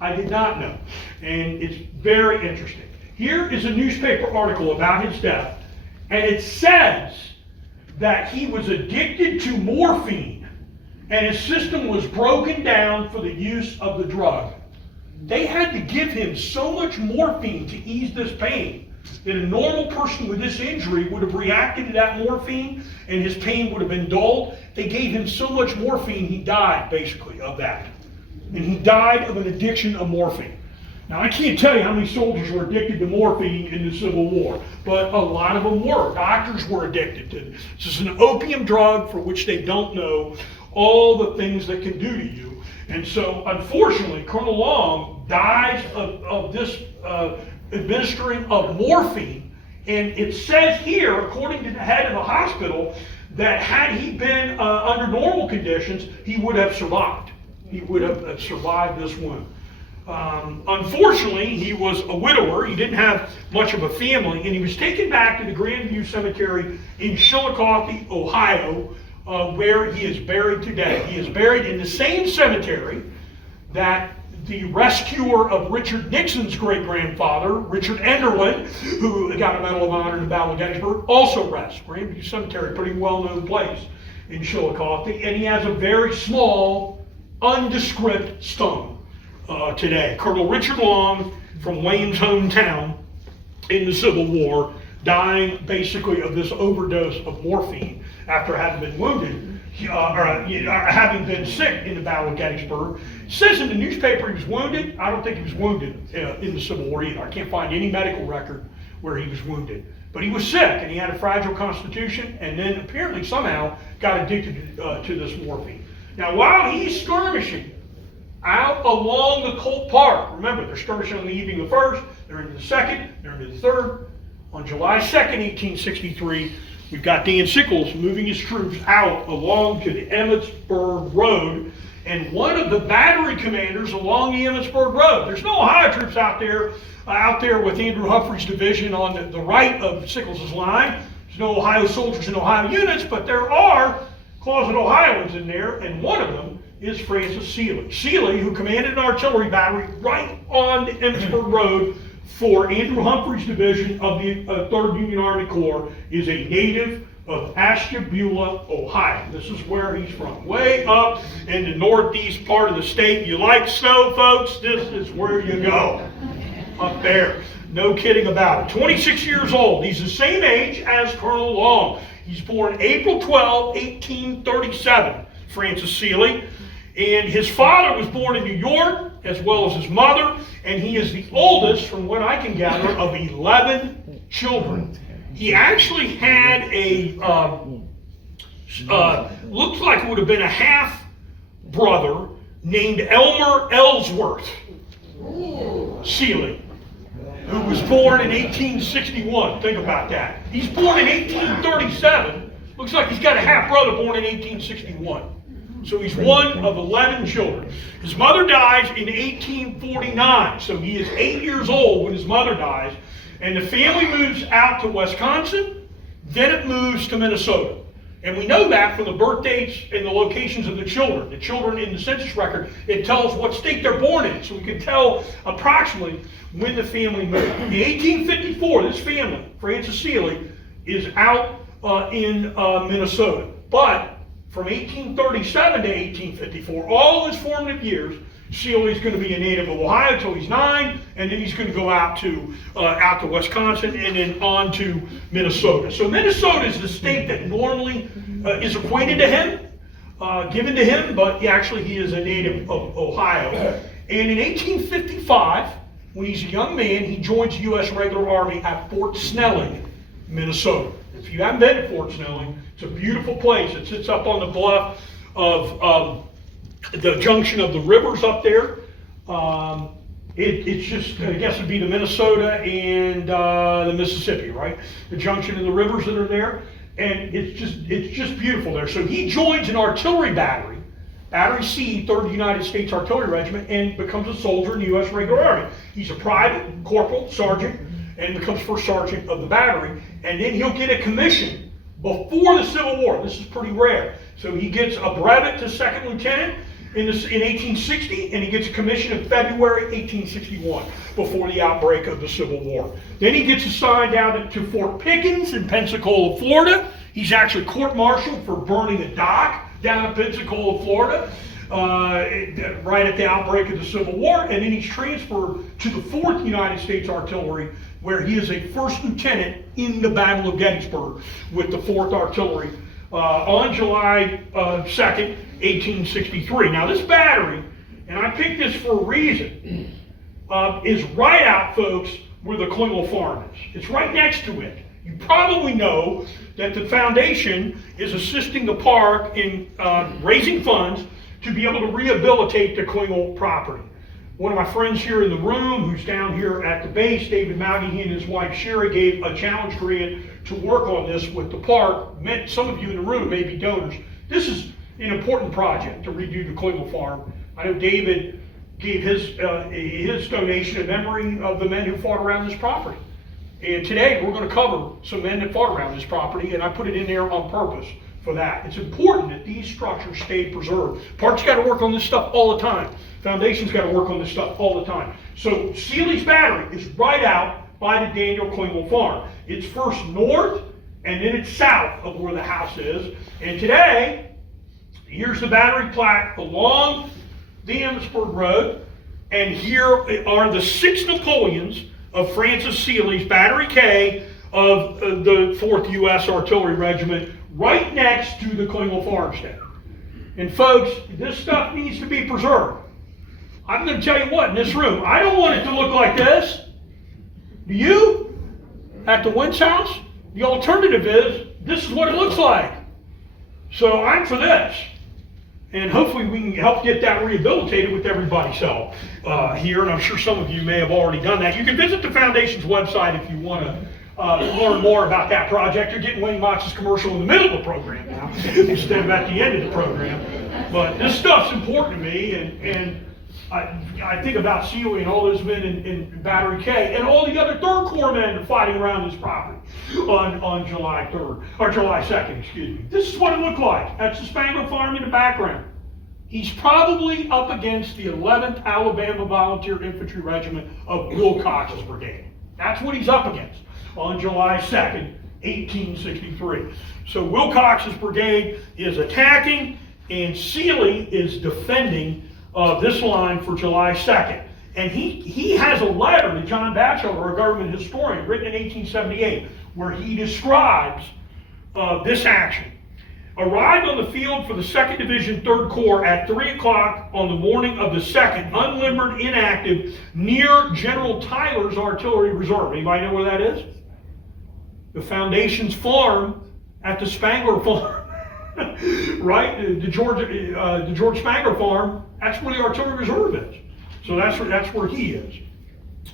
I did not know. And it's very interesting. Here is a newspaper article about his death, and it says that he was addicted to morphine, and his system was broken down for the use of the drug. They had to give him so much morphine to ease this pain that a normal person with this injury would have reacted to that morphine and his pain would have been dulled. They gave him so much morphine, he died basically of that. And he died of an addiction of morphine. Now, I can't tell you how many soldiers were addicted to morphine in the Civil War, but a lot of them were. Doctors were addicted to it. This is an opium drug for which they don't know all the things that can do to you. And so, unfortunately, Colonel Long dies of this administering of morphine. And it says here, according to the head of the hospital, that had he been under normal conditions, he would have survived. He would have survived this wound. Unfortunately, he was a widower. He didn't have much of a family, and he was taken back to the Grandview Cemetery in Chillicothe, Ohio, where he is buried today. He is buried in the same cemetery that the rescuer of Richard Nixon's great-grandfather, Richard Enderlin, who got a Medal of Honor in the Battle of Gettysburg, also rests. Grandview Cemetery, pretty well-known place in Chillicothe, and he has a very small, undescript stone today. Colonel Richard Long from Wayne's hometown in the Civil War, dying basically of this overdose of morphine after having been wounded, having been sick in the Battle of Gettysburg. It says in the newspaper he was wounded. I don't think he was wounded in the Civil War either. I can't find any medical record where he was wounded. But he was sick, and he had a fragile constitution, and then apparently somehow got addicted to this morphine. Now, while he's skirmishing out along the Colt Park, remember, they're skirmishing on the evening of the 1st, they're into the 2nd, they're into the 3rd. On July 2nd, 1863, we've got Dan Sickles moving his troops out along to the Emmitsburg Road, and one of the battery commanders along the Emmitsburg Road, there's no Ohio troops out there with Andrew Humphrey's division on the right of Sickles' line. There's no Ohio soldiers and Ohio units, but there are closet Ohioans in there, and one of them is Francis Seeley. Seeley, who commanded an artillery battery right on the Emmitsburg Road for Andrew Humphrey's division of the 3rd Union Army Corps, is a native of Ashtabula, Ohio. This is where he's from, way up in the northeast part of the state. You like snow, folks? This is where you go, up there. No kidding about it. 26 years old. He's the same age as Colonel Long. He's born April 12, 1837, Francis Seeley. And his father was born in New York, as well as his mother, and he is the oldest, from what I can gather, of 11 children. He actually had a, looks like it would have been a half-brother named Elmer Ellsworth Seeley, who was born in 1861. Think about that. He's born in 1837. Looks like he's got a half-brother born in 1861. So he's one of 11 children. His mother dies in 1849, so he is 8 years old when his mother dies. And the family moves out to Wisconsin, then it moves to Minnesota. And we know that from the birth dates and the locations of the children. The children in the census record, it tells what state they're born in, so we can tell approximately when the family moved. In 1854, this family, Francis Seeley, is out in Minnesota. But from 1837 to 1854, all his formative years, Seeley's going to be a native of Ohio until he's 9, and then he's going to go out to Wisconsin and then on to Minnesota. So Minnesota is the state that normally is acquainted to him, given to him, but actually he is a native of Ohio. And in 1855, when he's a young man, he joins the U.S. Regular Army at Fort Snelling, Minnesota. if you haven't been to Fort Snelling, it's a beautiful place. It sits up on the bluff of the junction of the rivers up there. It's just, I guess it'd be the Minnesota and the Mississippi, right? The junction of the rivers that are there. And it's just beautiful there. So he joins an artillery battery, Battery C, 3rd United States Artillery Regiment, and becomes a soldier in the U.S. Regular Army. He's a private, corporal, sergeant, and becomes first sergeant of the battery. And then he'll get a commission before the Civil War. This is pretty rare. So he gets a brevet to second lieutenant in 1860, and he gets a commission in February 1861, before the outbreak of the Civil War. Then he gets assigned down to Fort Pickens in Pensacola, Florida. He's actually court-martialed for burning a dock down in Pensacola, Florida, right at the outbreak of the Civil War. And then he's transferred to the 4th United States Artillery, where he is a first lieutenant in the Battle of Gettysburg with the 4th Artillery on July 2nd, 1863. Now this battery, and I picked this for a reason, is right out, folks, where the Klingel Farm is. It's right next to it. You probably know that the foundation is assisting the park in raising funds to be able to rehabilitate the Klingel property. One of my friends here in the room, who's down here at the base, David Mauge, he and his wife Sherry gave a challenge grant to work on this with the park. Some of you in the room may be donors. This is an important project to redo the Klingel Farm. I know David gave his donation in memory of the men who fought around this property. And today we're going to cover some men that fought around this property, and I put it in there on purpose for that. It's important that these structures stay preserved. Park's got to work on this stuff all the time. Foundation's got to work on this stuff all the time. So Seeley's battery is right out by the Daniel Klingel Farm. It's first north, and then it's south of where the house is. And today, here's the battery plaque along the Gettysburg Road, and here are the 6 Napoleons of Francis Seeley's Battery K of the 4th U.S. Artillery Regiment, right next to the Klingel Farmstead. And folks, this stuff needs to be preserved. I'm going to tell you what, in this room, I don't want it to look like this. Do you? At the Wentz house? The alternative is, this is what it looks like. So I'm for this. And hopefully we can help get that rehabilitated with everybody's help here, and I'm sure some of you may have already done that. You can visit the Foundation's website if you want to learn more about that project. You're getting Wayne Motts' commercial in the middle of the program now, instead of at the end of the program. But this stuff's important to me, and I think about Seeley and all those men in Battery K, and all the other 3rd Corps men fighting around this property on July 3rd, or July 2nd, excuse me. This is what it looked like. That's the Spangler Farm in the background. He's probably up against the 11th Alabama Volunteer Infantry Regiment of Wilcox's brigade. That's what he's up against on July 2nd, 1863. So Wilcox's brigade is attacking, and Seeley is defending this line for July 2nd. And he has a letter to John Batchelor, a government historian, written in 1878, where he describes this action. Arrived on the field for the 2nd Division 3rd Corps at 3 o'clock on the morning of the 2nd, unlimbered, inactive, near General Tyler's Artillery Reserve. Anybody know where that is? The Foundation's farm at the Spangler Farm, right? The George Spangler Farm, that's where the Artillery Reserve is. So that's where he is.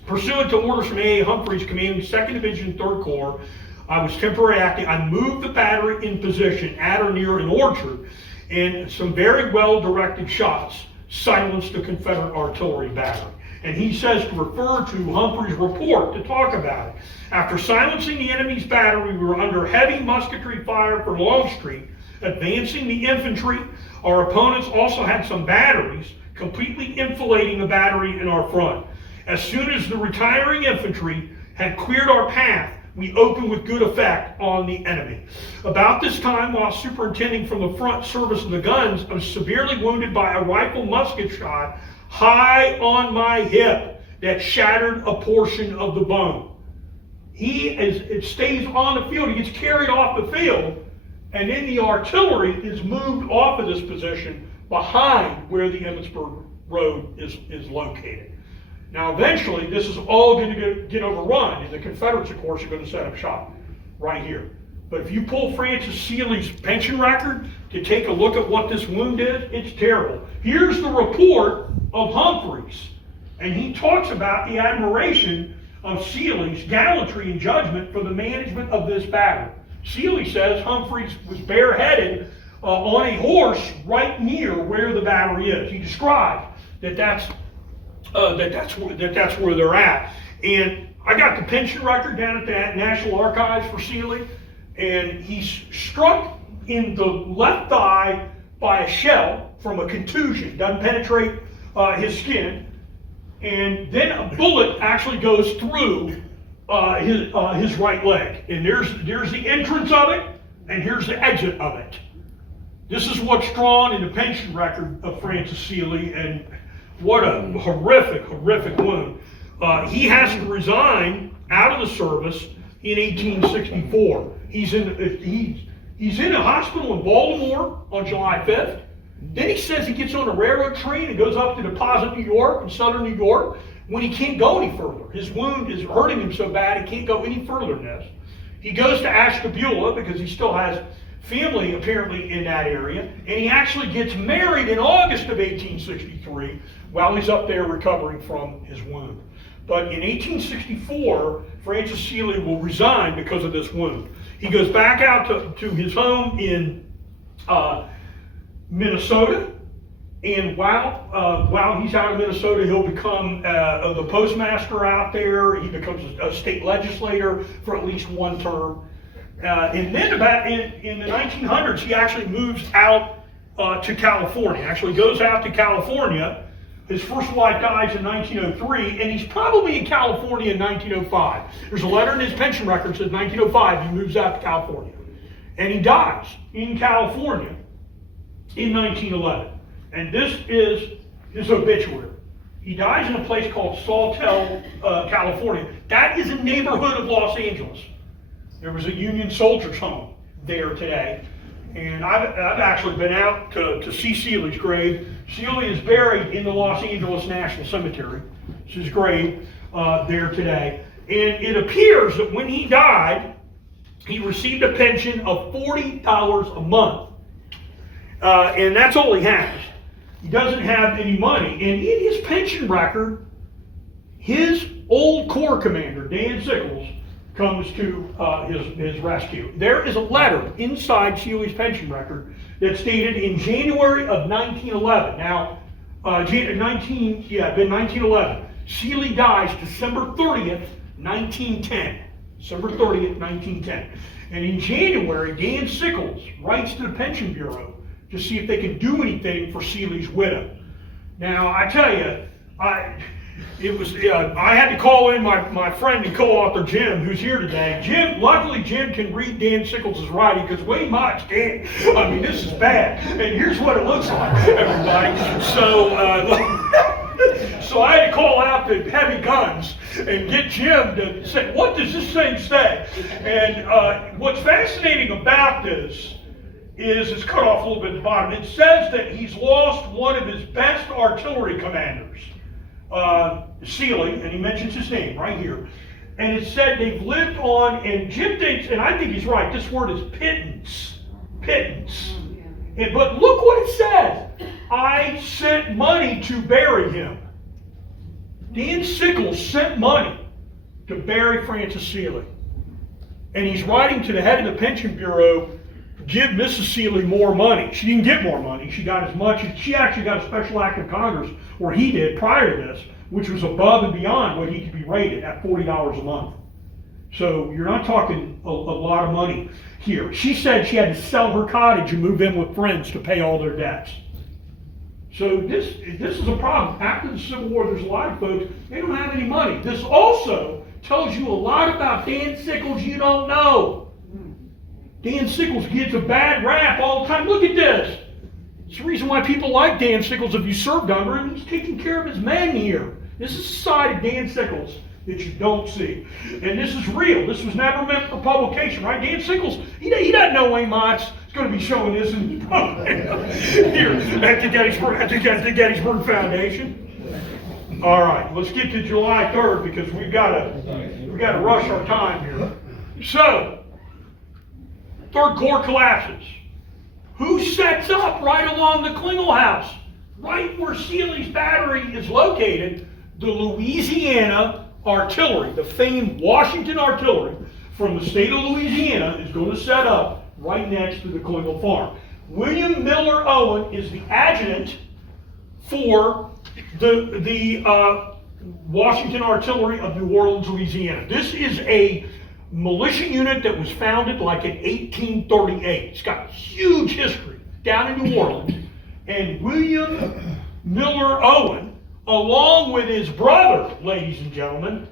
Pursuant to orders from A.A. Humphreys, commanding 2nd Division 3rd Corps, I was temporarily acting. I moved the battery in position at or near an orchard, and some very well-directed shots silenced the Confederate artillery battery. And he says to refer to Humphreys' report to talk about it. After silencing the enemy's battery, we were under heavy musketry fire from Longstreet, advancing the infantry. Our opponents also had some batteries, completely enfilading the battery in our front. As soon as the retiring infantry had cleared our path, we opened with good effect on the enemy. About this time, while superintending from the front service of the guns, I was severely wounded by a rifle musket shot high on my hip that shattered a portion of the bone. It stays on the field. He gets carried off the field, and then the artillery is moved off of this position behind where the Gettysburg Road is located. Now, eventually, this is all going to get overrun, and the Confederates, of course, are going to set up shop right here. But if you pull Francis Seeley's pension record to take a look at what this wound is, it's terrible. Here's the report of Humphreys, and he talks about the admiration of Seeley's gallantry and judgment for the management of this battle. Seeley says Humphreys was bareheaded on a horse right near where the battery is. He described that's where they're at. And I got the pension record down at the National Archives for Seeley, and he's struck in the left thigh by a shell from a contusion. Doesn't penetrate his skin, and then a bullet actually goes through his right leg. And there's the entrance of it, and here's the exit of it. This is what's drawn in the pension record of Francis Seeley, and what a horrific wound. He has to resign out of the service in 1864. He's in a hospital in Baltimore on July 5th. Then he says he gets on a railroad train and goes up to Deposit, New York, in southern New York, when he can't go any further. His wound is hurting him so bad he can't go any further than this. He goes to Ashtabula because he still has family apparently in that area, and he actually gets married in August of 1863 while he's up there recovering from his wound. But in 1864, Francis Seeley will resign because of this wound. He goes back out to his home in Minnesota, and while he's out of Minnesota, he'll become the postmaster out there. He becomes a state legislator for at least one term. And then about in the 1900s, he actually moves out to California. Actually goes out to California. His first wife dies in 1903, and he's probably in California in 1905. There's a letter in his pension record that says 1905, he moves out to California. And he dies in California in 1911. And this is his obituary. He dies in a place called Sawtell, California. That is a neighborhood of Los Angeles. There was a Union soldiers' home there today. And I've actually been out to see Seeley's grave. Seeley is buried in the Los Angeles National Cemetery. It's his grave there today. And it appears that when he died, he received a pension of $40 a month. And that's all he has. He doesn't have any money. And in his pension record, his old Corps commander, Dan Sickles, comes to his rescue. There is a letter inside Seeley's pension record that's dated in January of 1911. Now, been 1911. Seeley dies December 30th, 1910. December 30th, 1910. And in January, Dan Sickles writes to the Pension Bureau to see if they can do anything for Seeley's widow. Now, I tell you, I had to call in my friend and co-author Jim, who's here today. Luckily Jim can read Dan Sickles' writing, because Wayne Motts can't. I mean, this is bad. And here's what it looks like, everybody. So I had to call out the heavy guns and get Jim to say, what does this thing say? And what's fascinating about this is it's cut off a little bit at the bottom. It says that he's lost one of his best artillery commanders, Seeley, and he mentions his name right here. And it said they've lived on, and Jim thinks, and I think he's right, this word is pittance. Pittance. But look what it says. I sent money to bury him. Dan Sickles sent money to bury Francis Seeley. And he's writing to the head of the Pension Bureau, give Mrs. Seeley more money. She didn't get more money. She got as much. She actually got a special act of Congress, or he did prior to this, which was above and beyond what he could be rated at $40 a month. So you're not talking a lot of money here. She said she had to sell her cottage and move in with friends to pay all their debts. So this is a problem. After the Civil War, there's a lot of folks, they don't have any money. This also tells you a lot about Dan Sickles you don't know. Dan Sickles gets a bad rap all the time. Look at this. It's the reason why people like Dan Sickles if you served under him. He's taking care of his men here. This is a side of Dan Sickles that you don't see. And this is real. This was never meant for publication, right? Dan Sickles, he doesn't know Wayne Motts is going to be showing this in his program here at the Gettysburg Foundation. All right, let's get to July 3rd because we've got to rush our time here. So, Third Corps collapses. Who sets up right along the Klingel House? Right where Seeley's battery is located, the Louisiana Artillery, the famed Washington Artillery from the state of Louisiana, is going to set up right next to the Klingel Farm. William Miller Owen is the adjutant for the Washington Artillery of New Orleans, Louisiana. This is a militia unit that was founded like in 1838. It's got huge history down in New Orleans. And William Miller Owen, along with his brother, ladies and gentlemen,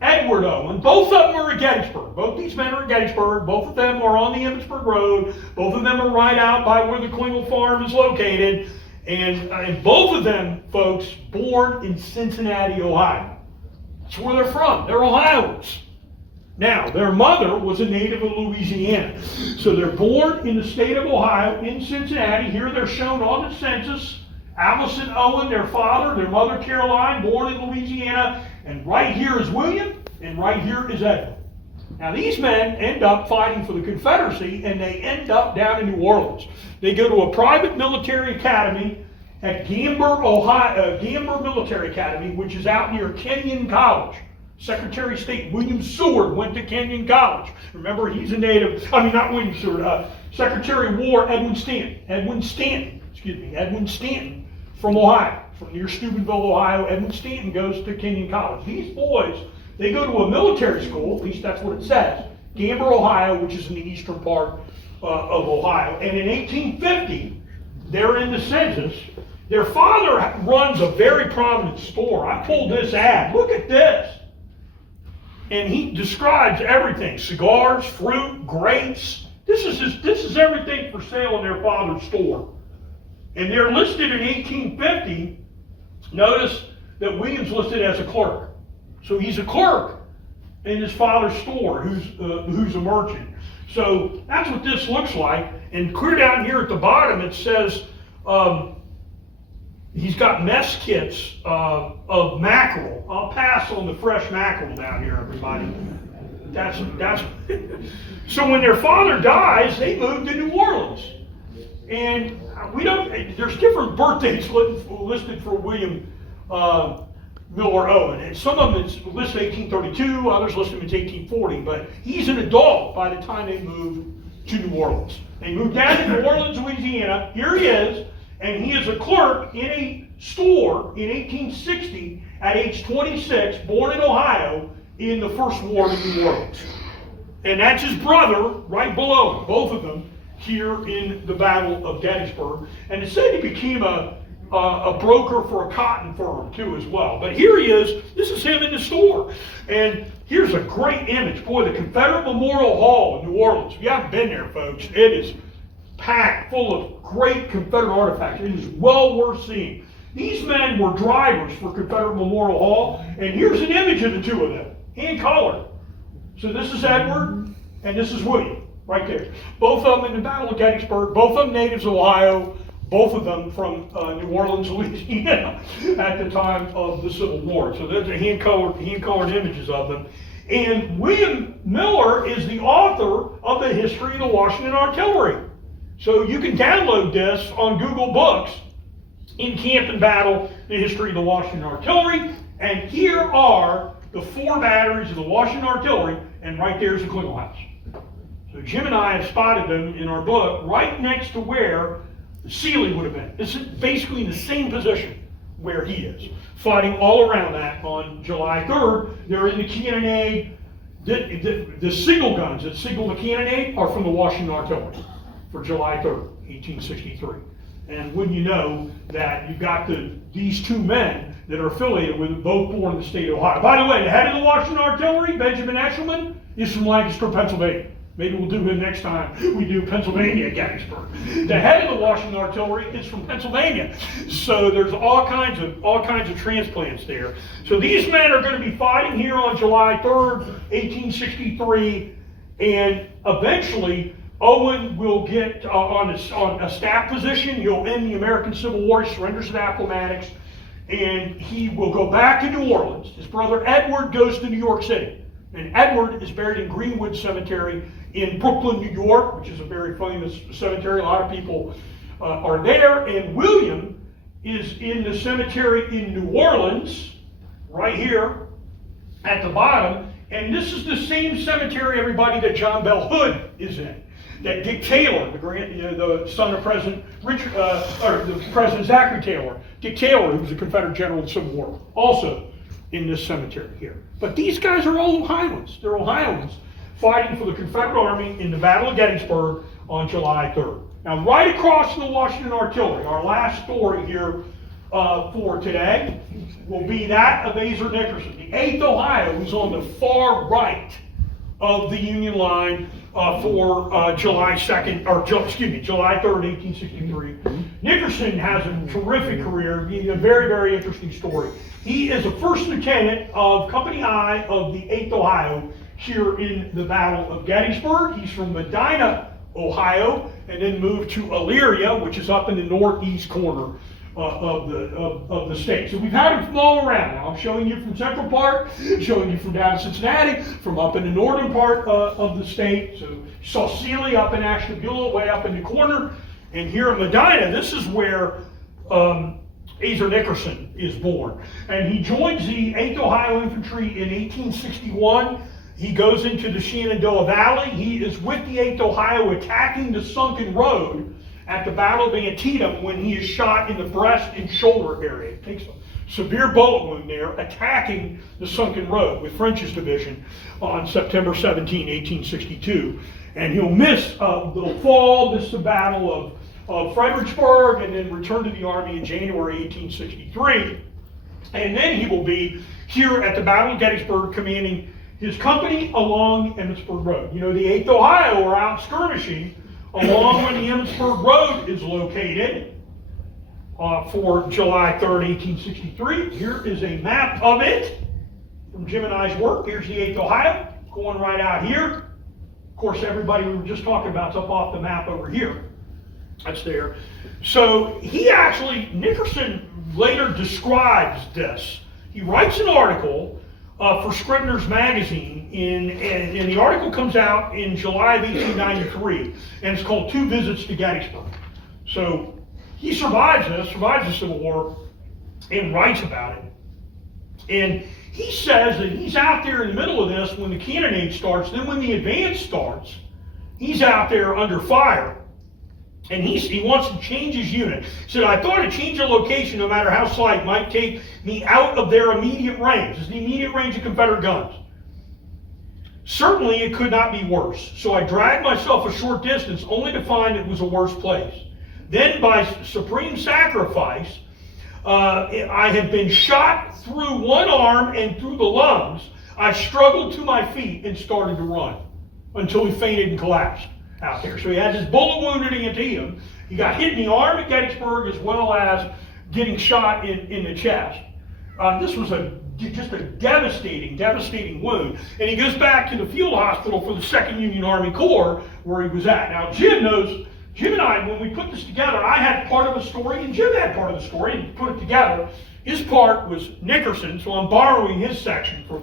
Edward Owen, both of them are at Gettysburg. Both these men are at Gettysburg. Both of them are on the Emmitsburg Road. Both of them are right out by where the Klingel Farm is located. And both of them, folks, born in Cincinnati, Ohio. That's where they're from. They're Ohioans. Now, their mother was a native of Louisiana. So they're born in the state of Ohio, in Cincinnati. Here they're shown on the census. Allison Owen, their father, their mother Caroline, born in Louisiana. And right here is William, and right here is Edward. Now these men end up fighting for the Confederacy, and they end up down in New Orleans. They go to a private military academy at Gamber, Ohio, Gamber Military Academy, which is out near Kenyon College. Secretary of State William Seward went to Kenyon College. Remember, he's a native, not William Seward, Secretary of War Edwin Stanton from Ohio, from near Steubenville, Ohio. Edwin Stanton goes to Kenyon College. These boys, they go to a military school, at least that's what it says, Gamber, Ohio, which is in the eastern part of Ohio. And in 1850, they're in the census. Their father runs a very prominent store. I pulled this ad. Look at this. And he describes everything: cigars, fruit, grapes. This is everything for sale in their father's store. And they're listed in 1850. Notice that William's listed as a clerk. So he's a clerk in his father's store who's a merchant. So that's what this looks like. And clear down here at the bottom it says he's got mess kits of mackerel. I'll pass on the fresh mackerel down here, everybody. That's So when their father dies, they move to New Orleans. And there's different birthdays listed for William Miller Owen. And some of them is listed 1832, others list him as 1840, but he's an adult by the time they move to New Orleans. They moved down to New Orleans, Louisiana. Here he is, and he is a clerk in a store in 1860 at age 26, born in Ohio, in the First War in New Orleans. And that's his brother right below him, both of them, here in the Battle of Gettysburg. And it said he became a broker for a cotton firm too as well. But here he is, this is him in the store. And here's a great image. Boy, the Confederate Memorial Hall in New Orleans. If you haven't been there, folks, it is packed full of great Confederate artifacts. It is well worth seeing. These men were drivers for Confederate Memorial Hall, and here's an image of the two of them, hand-colored. So this is Edward, and this is William, right there. Both of them in the Battle of Gettysburg, both of them natives of Ohio, both of them from New Orleans, Louisiana, at the time of the Civil War. So there's the hand-colored images of them. And William Miller is the author of the history of the Washington Artillery. So you can download this on Google Books, In Camp and Battle, the history of the Washington Artillery. And here are the 4 batteries of the Washington Artillery, and right there's the Klingel House. So Jim and I have spotted them in our book right next to where Seeley would have been. This is basically in the same position where he is, fighting all around that on July 3rd. They're in the cannonade. The signal guns that signal the cannonade are from the Washington Artillery for July 3rd, 1863. And wouldn't you know that you've got these 2 men that are affiliated with it, both born in the state of Ohio. By the way, the head of the Washington Artillery, Benjamin Eshelman, is from Lancaster, Pennsylvania. Maybe we'll do him next time we do Pennsylvania, Gettysburg. The head of the Washington Artillery is from Pennsylvania. So there's all kinds of transplants there. So these men are going to be fighting here on July 3rd, 1863, and eventually Owen will get on a staff position. He'll end the American Civil War, surrenders to the Appomattox, and he will go back to New Orleans. His brother Edward goes to New York City. And Edward is buried in Greenwood Cemetery in Brooklyn, New York, which is a very famous cemetery. A lot of people are there. And William is in the cemetery in New Orleans, right here at the bottom. And this is the same cemetery, everybody, that John Bell Hood is in. That Dick Taylor, the son of President President Zachary Taylor, Dick Taylor, who was a Confederate general in the Civil War, also in this cemetery here. But these guys are all Ohioans. They're Ohioans fighting for the Confederate Army in the Battle of Gettysburg on July 3rd. Now, right across from the Washington Artillery, our last story here for today will be that of Azor Nickerson, the 8th Ohio, who's on the far right of the Union line for July 2nd, or July 3rd, 1863. Nickerson has a terrific career, a very, very interesting story. He is a first lieutenant of Company I of the 8th Ohio here in the Battle of Gettysburg. He's from Medina, Ohio, and then moved to Elyria, which is up in the northeast corner of the state. So we've had him from all around. Now I'm showing you from Central Park, showing you from down in Cincinnati, from up in the northern part of the state. So you saw Seeley up in Ashtabula, way up in the corner. And here in Medina, this is where Azor Nickerson is born. And he joins the 8th Ohio Infantry in 1861. He goes into the Shenandoah Valley. He is with the 8th Ohio attacking the sunken road at the Battle of Antietam when he is shot in the breast and shoulder area. He takes a severe bullet wound there, attacking the sunken road with French's division on September 17, 1862. And he'll miss the fall, miss the Battle of Fredericksburg, and then return to the Army in January 1863. And then he will be here at the Battle of Gettysburg commanding his company along Emmitsburg Road. You know, the 8th Ohio are out skirmishing along where the Emmitsburg Road is located for July 3rd, 1863. Here is a map of it from Jim and I's work. Here's the 8th Ohio, going right out here. Of course, everybody we were just talking about is up off the map over here. That's there. So he actually, Nickerson later describes this. He writes an article for Scribner's Magazine, and the article comes out in July of 1893, and it's called Two Visits to Gettysburg. So he survives the Civil War, and writes about it. And he says that he's out there in the middle of this when the cannonade starts, then when the advance starts, he's out there under fire. And he wants to change his unit. He said, I thought a change of location, no matter how slight, might take me out of their immediate range. This is the immediate range of Confederate guns. Certainly it could not be worse. So I dragged myself a short distance only to find it was a worse place. Then by supreme sacrifice, I had been shot through one arm and through the lungs. I struggled to my feet and started to run until he fainted and collapsed out there. So he had this bullet wound in Antietam. He got hit in the arm at Gettysburg as well as getting shot in the chest. This was just a devastating wound. And he goes back to the field hospital for the 2nd Union Army Corps where he was at. Now Jim and I, when we put this together, I had part of a story and Jim had part of the story and put it together. His part was Nickerson, so I'm borrowing his section for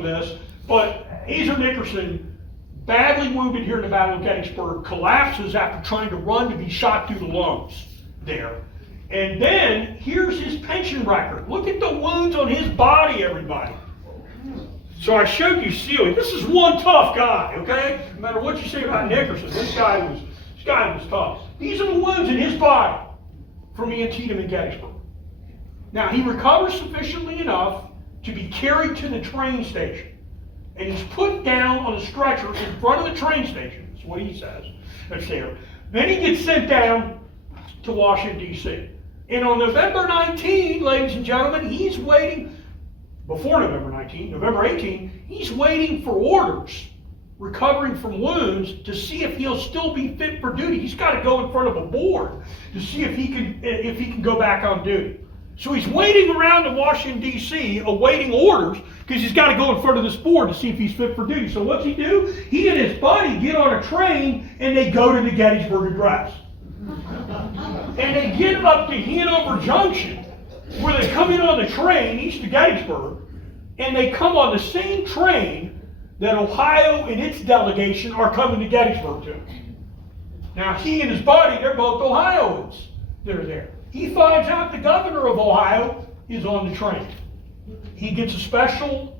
this. But Azor Nickerson, badly wounded here in the Battle of Gettysburg, collapses after trying to run to be shot through the lungs there. And then, here's his pension record. Look at the wounds on his body, everybody. So I showed you Seeley. This is one tough guy, okay? No matter what you say about Nickerson, this guy was tough. These are the wounds in his body from Antietam and Gettysburg. Now, he recovers sufficiently enough to be carried to the train station. And he's put down on a stretcher in front of the train station. That's what he says. That's there. Then he gets sent down to Washington, D.C. And on November 19, ladies and gentlemen, he's waiting, before November 19, November 18, he's waiting for orders, recovering from wounds, to see if he'll still be fit for duty. He's got to go in front of a board to see if he can go back on duty. So he's waiting around in Washington, D.C., awaiting orders, because he's got to go in front of this board to see if he's fit for duty. So what's he do? He and his buddy get on a train, and they go to the Gettysburg Address. And they get up to Hanover Junction, where they come in on the train east of Gettysburg, and they come on the same train that Ohio and its delegation are coming to Gettysburg to. Now, he and his buddy, they're both Ohioans that are there. He finds out the governor of Ohio is on the train. He gets a special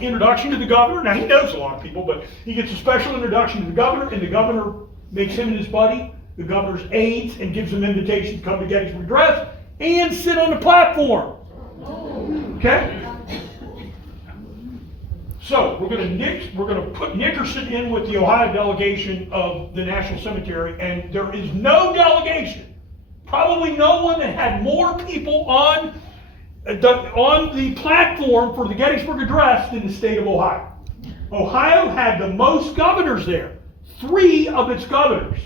introduction to the governor. Now, he knows a lot of people, but he gets a special introduction to the governor, and the governor makes him and his buddy the governor's aides and gives them invitation to come to Gettysburg Address and sit on the platform. Okay? So we're going to put Nickerson in with the Ohio delegation of the National Cemetery, and there is no delegation, probably no one that had more people on the platform for the Gettysburg Address than the state of Ohio. Ohio had the most governors there. 3 of its governors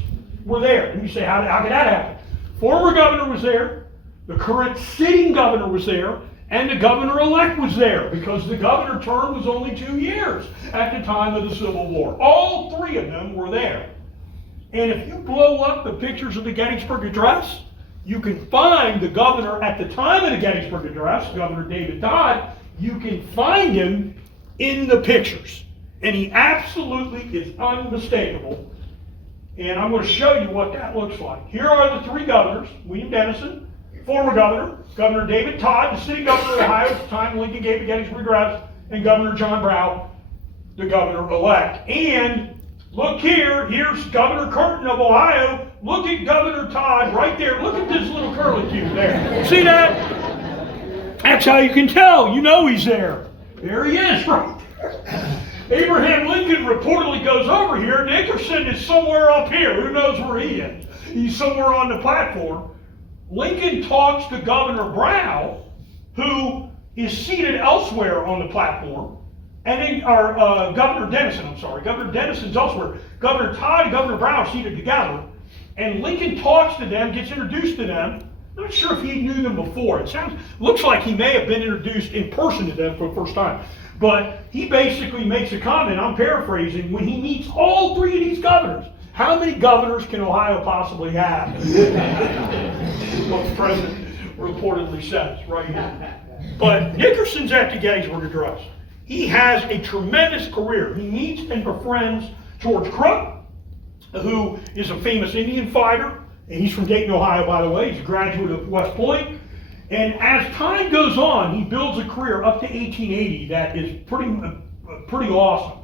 were there. And you say, how could that happen? Former governor was there, the current sitting governor was there, and the governor-elect was there, because the governor term was only 2 years at the time of the Civil War. All 3 of them were there. And if you blow up the pictures of the Gettysburg Address, you can find the governor at the time of the Gettysburg Address, Governor David Todd. You can find him in the pictures. And he absolutely is unmistakable. And I'm going to show you what that looks like. Here are the 3 governors: William Dennison, former governor, Governor David Todd, the sitting governor of Ohio at the time Lincoln gave the Gettysburg Address, and Governor John Brown, the governor-elect. And look here, here's Governor Curtin of Ohio. Look at Governor Todd right there. Look at this little curlicue there. See that? That's how you can tell. You know he's there. There he is, right there. Abraham Lincoln reportedly goes over here. Nickerson is somewhere up here. Who knows where he is? He's somewhere on the platform. Lincoln talks to Governor Brown, who is seated elsewhere on the platform, and then, Governor Dennison, I'm sorry. Governor Dennison's elsewhere. Governor Todd and Governor Brown are seated together, and Lincoln talks to them, gets introduced to them. Not sure if he knew them before. Looks like he may have been introduced in person to them for the first time. But he basically makes a comment, I'm paraphrasing, when he meets all 3 of these governors. How many governors can Ohio possibly have? What the president reportedly says right here. But Nickerson's at the Gettysburg Address. He has a tremendous career. He meets and befriends George Crook, who is a famous Indian fighter. And he's from Dayton, Ohio, by the way. He's a graduate of West Point. And as time goes on, he builds a career up to 1880 that is pretty awesome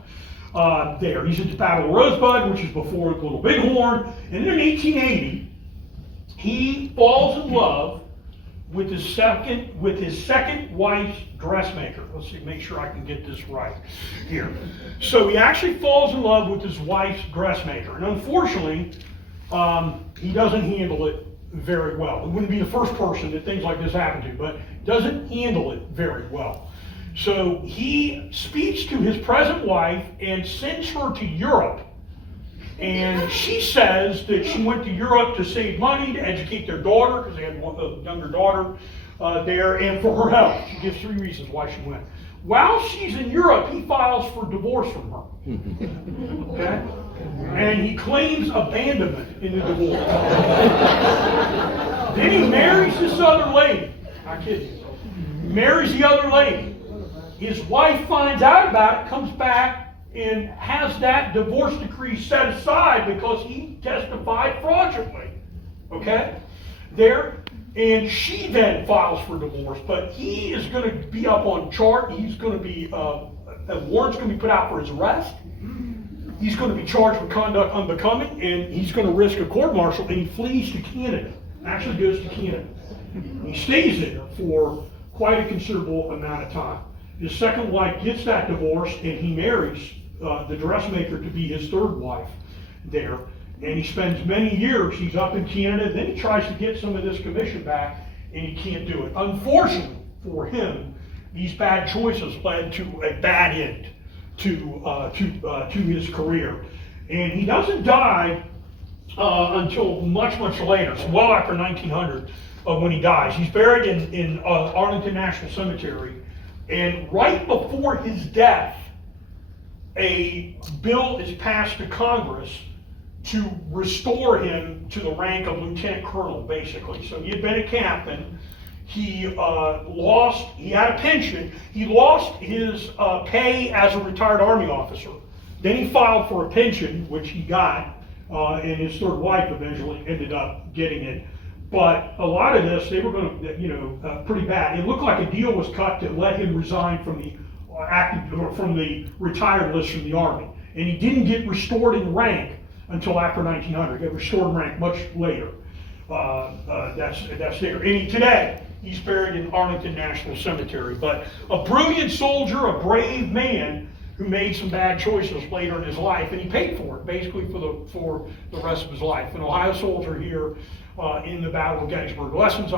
there. He's at the Battle of Rosebud, which is before Little Bighorn. And then in 1880, he falls in love with his second wife's dressmaker. Let's see, make sure I can get this right here. So he actually falls in love with his wife's dressmaker. And unfortunately, he doesn't handle it very well. It wouldn't be the first person that things like this happen to, but doesn't handle it very well. So he speaks to his present wife and sends her to Europe. And she says that she went to Europe to save money, to educate their daughter, because they had a younger daughter there, and for her health. She gives 3 reasons why she went. While she's in Europe, he files for divorce from her. Okay? And he claims abandonment in the divorce. Then he marries this other lady. Not kidding. Marries the other lady. His wife finds out about it, comes back, and has that divorce decree set aside because he testified fraudulently. Okay? There. And she then files for divorce, but he is going to be up on chart. He's going to be, a warrant's going to be put out for his arrest. He's going to be charged with conduct unbecoming, and he's going to risk a court-martial, and he flees to Canada. Actually goes to Canada. He stays there for quite a considerable amount of time. His second wife gets that divorce, and he marries the dressmaker to be his 3rd wife there. And he spends many years, he's up in Canada, then he tries to get some of this commission back, and he can't do it. Unfortunately for him, these bad choices led to a bad end to his career. And he doesn't die until much, much later, so well after 1900 when he dies. He's buried in Arlington National Cemetery, and right before his death, a bill is passed to Congress to restore him to the rank of lieutenant colonel, basically. So he had been a captain, He he had a pension. He lost his pay as a retired Army officer. Then he filed for a pension, which he got, and his third wife eventually ended up getting it. But a lot of this, they were going to, pretty bad. It looked like a deal was cut to let him resign from the retired list from the Army. And he didn't get restored in rank until after 1900. He got restored in rank much later. That's there. And today, he's buried in Arlington National Cemetery. But a brilliant soldier, a brave man who made some bad choices later in his life, and he paid for it basically for the rest of his life. An Ohio soldier here in the Battle of Gettysburg. Lessons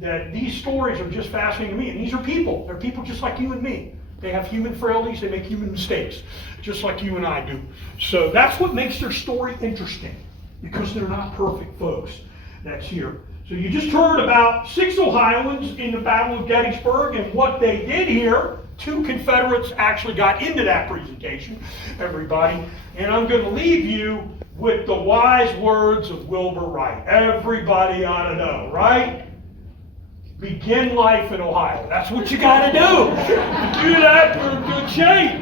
that these stories are just fascinating to me. And these are people. They're people just like you and me. They have human frailties. They make human mistakes, just like you and I do. So that's what makes their story interesting, because they're not perfect folks. That's here. So you just heard about 6 Ohioans in the Battle of Gettysburg and what they did here. 2 Confederates actually got into that presentation, everybody. And I'm going to leave you with the wise words of Wilbur Wright. Everybody ought to know, right? Begin life in Ohio. That's what you got to do. Do that for a good shape.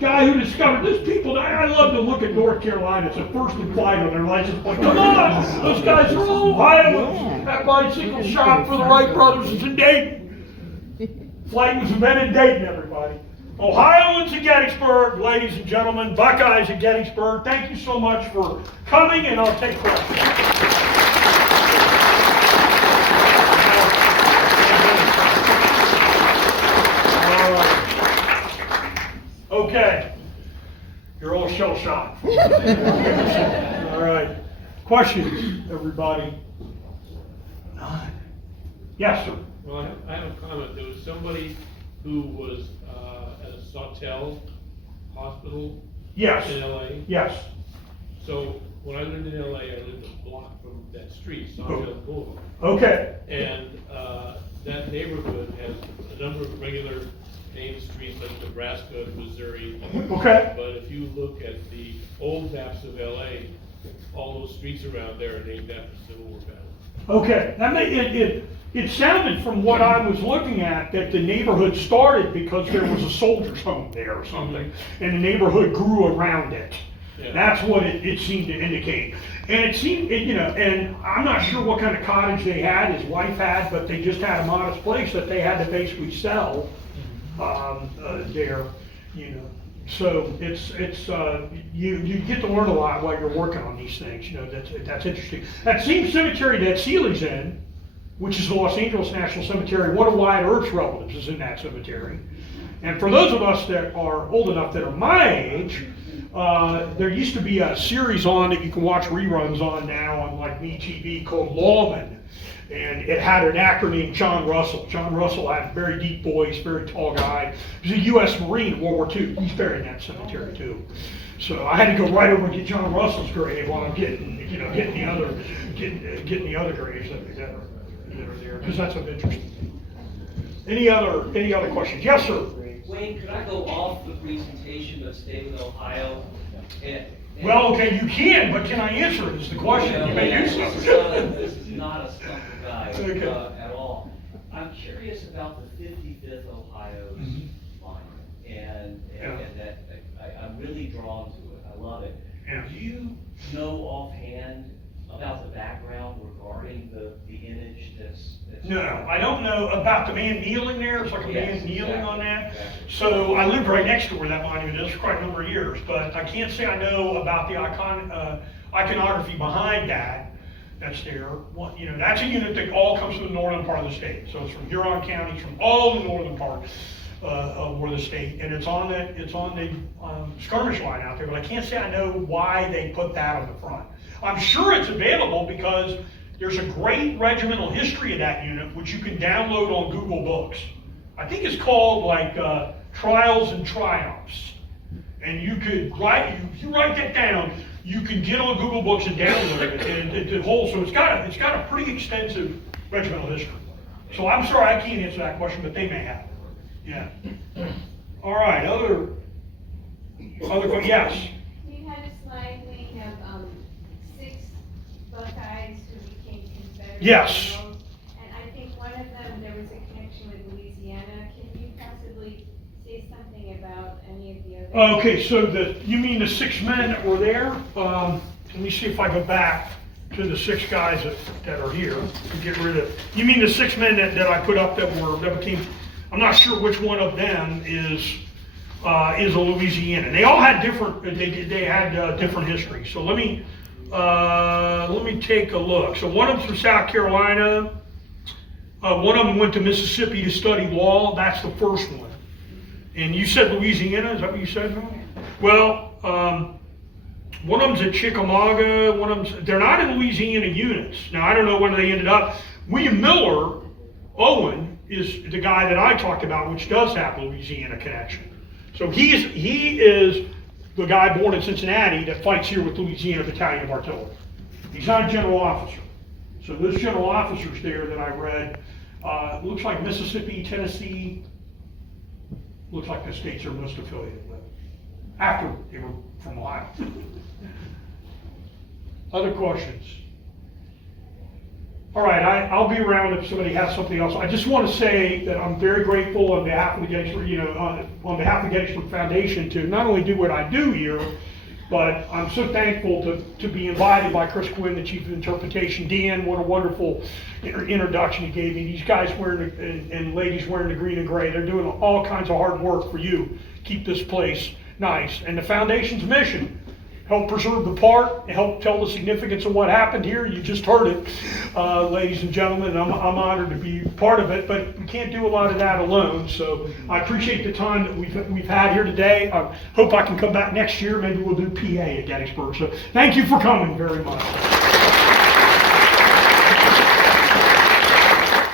Guy who discovered this people, I love to look at North Carolina. It's a first implied on their license plate. Come on, those guys are all Ohioans. That bicycle shop for the Wright brothers is in Dayton. Flight was invented in Dayton, everybody. Ohioans at Gettysburg, ladies and gentlemen, Buckeyes at Gettysburg. Thank you so much for coming, and I'll take questions. Okay, you're all shell-shocked. All right, questions, everybody? None. Yes, sir. Well, I have a comment. There was somebody who was at a Sawtell hospital Yes. in LA. Yes. So when I lived in LA, I lived a block from that street, Sawtell Boulevard. Okay. And that neighborhood has a number of regular named streets like Nebraska, Missouri. Okay. But if you look at the old maps of LA, all those streets around there are named after Civil War battles. Okay. That it sounded from what I was looking at that the neighborhood started because there was a soldier's home there or something, and the neighborhood grew around it. Yeah. That's what it seemed to indicate. And it seemed, and I'm not sure what kind of cottage they had, his wife had, but they just had a modest place that they had to basically sell there, So it's you get to learn a lot while you're working on these things. That's interesting. That same cemetery that Seeley's in, which is the Los Angeles National Cemetery, one of Wyatt Earp's relatives is in that cemetery. And for those of us that are old enough that are my age, there used to be a series on that you can watch reruns on now on like MeTV called Lawman. And it had an actor named John Russell. John Russell had a very deep voice, very tall guy. He was a U.S. Marine in World War II. He's buried in that cemetery too. So I had to go right over and get John Russell's grave while I'm getting the other graves that are there, because that's of interest. Any other questions? Yes, sir. Wayne, could I go off the presentation but stay with Ohio? Well, okay, you can, but can I answer it? Is the question. You may do so. This is not a stumper guide Okay. At all. I'm curious about the 55th Ohio's monument, and that I'm really drawn to it. I love it. Yeah. Do you know offhand about the background regarding the image that's No, I don't know about the man kneeling there. It's like a man kneeling on that. Exactly. So I lived right next to where that monument is for quite a number of years, but I can't say I know about the iconography behind that. That's there. That's a unit that all comes from the northern part of the state. So it's from Huron County, from all the northern part of the state, and it's on the skirmish line out there. But I can't say I know why they put that on the front. I'm sure it's available because there's a great regimental history of that unit, which you can download on Google Books. I think it's called like Trials and Triumphs. And you could if you write that down, you can get on Google Books and download it. And it holds, so it's got a pretty extensive regimental history. So I'm sorry I can't answer that question, but they may have. Yeah. All right. Other questions? Yes. You had a slide wing of 6 Buckeyes who became Confederate. Yes. Generals, and I think Okay, so you mean the 6 men that were there? Let me see if I go back to the 6 guys that are here to get rid of. You mean the 6 men that I put up that became, I'm not sure which one of them is a Louisiana. They all had different, they had different history. So let me take a look. So one of them's from South Carolina. One of them went to Mississippi to study law. That's the first one. And you said Louisiana, is that what you said? No? Well, one of them's at Chickamauga, they're not in Louisiana units. Now, I don't know where they ended up. William Miller, Owen, is the guy that I talked about, which does have a Louisiana connection. So he is the guy born in Cincinnati that fights here with Louisiana Battalion of Artillery. He's not a general officer. So those general officers there that I read, looks like Mississippi, Tennessee, looks like the states they're most affiliated with, after they were from Ohio. Other questions? All right, I'll be around if somebody has something else. I just want to say that I'm very grateful on behalf of the Gettysburg, on behalf of the Gettysburg Foundation to not only do what I do here, but I'm so thankful to be invited by Chris Quinn, the Chief of Interpretation. Dan, what a wonderful introduction he gave me. These guys and ladies wearing the green and gray, they're doing all kinds of hard work for you. Keep this place nice. And the Foundation's mission, help preserve the park, help tell the significance of what happened here. You just heard it, ladies and gentlemen, and I'm honored to be part of it, but we can't do a lot of that alone. So I appreciate the time that we've had here today. I hope I can come back next year. Maybe we'll do PA at Gettysburg. So thank you for coming very much.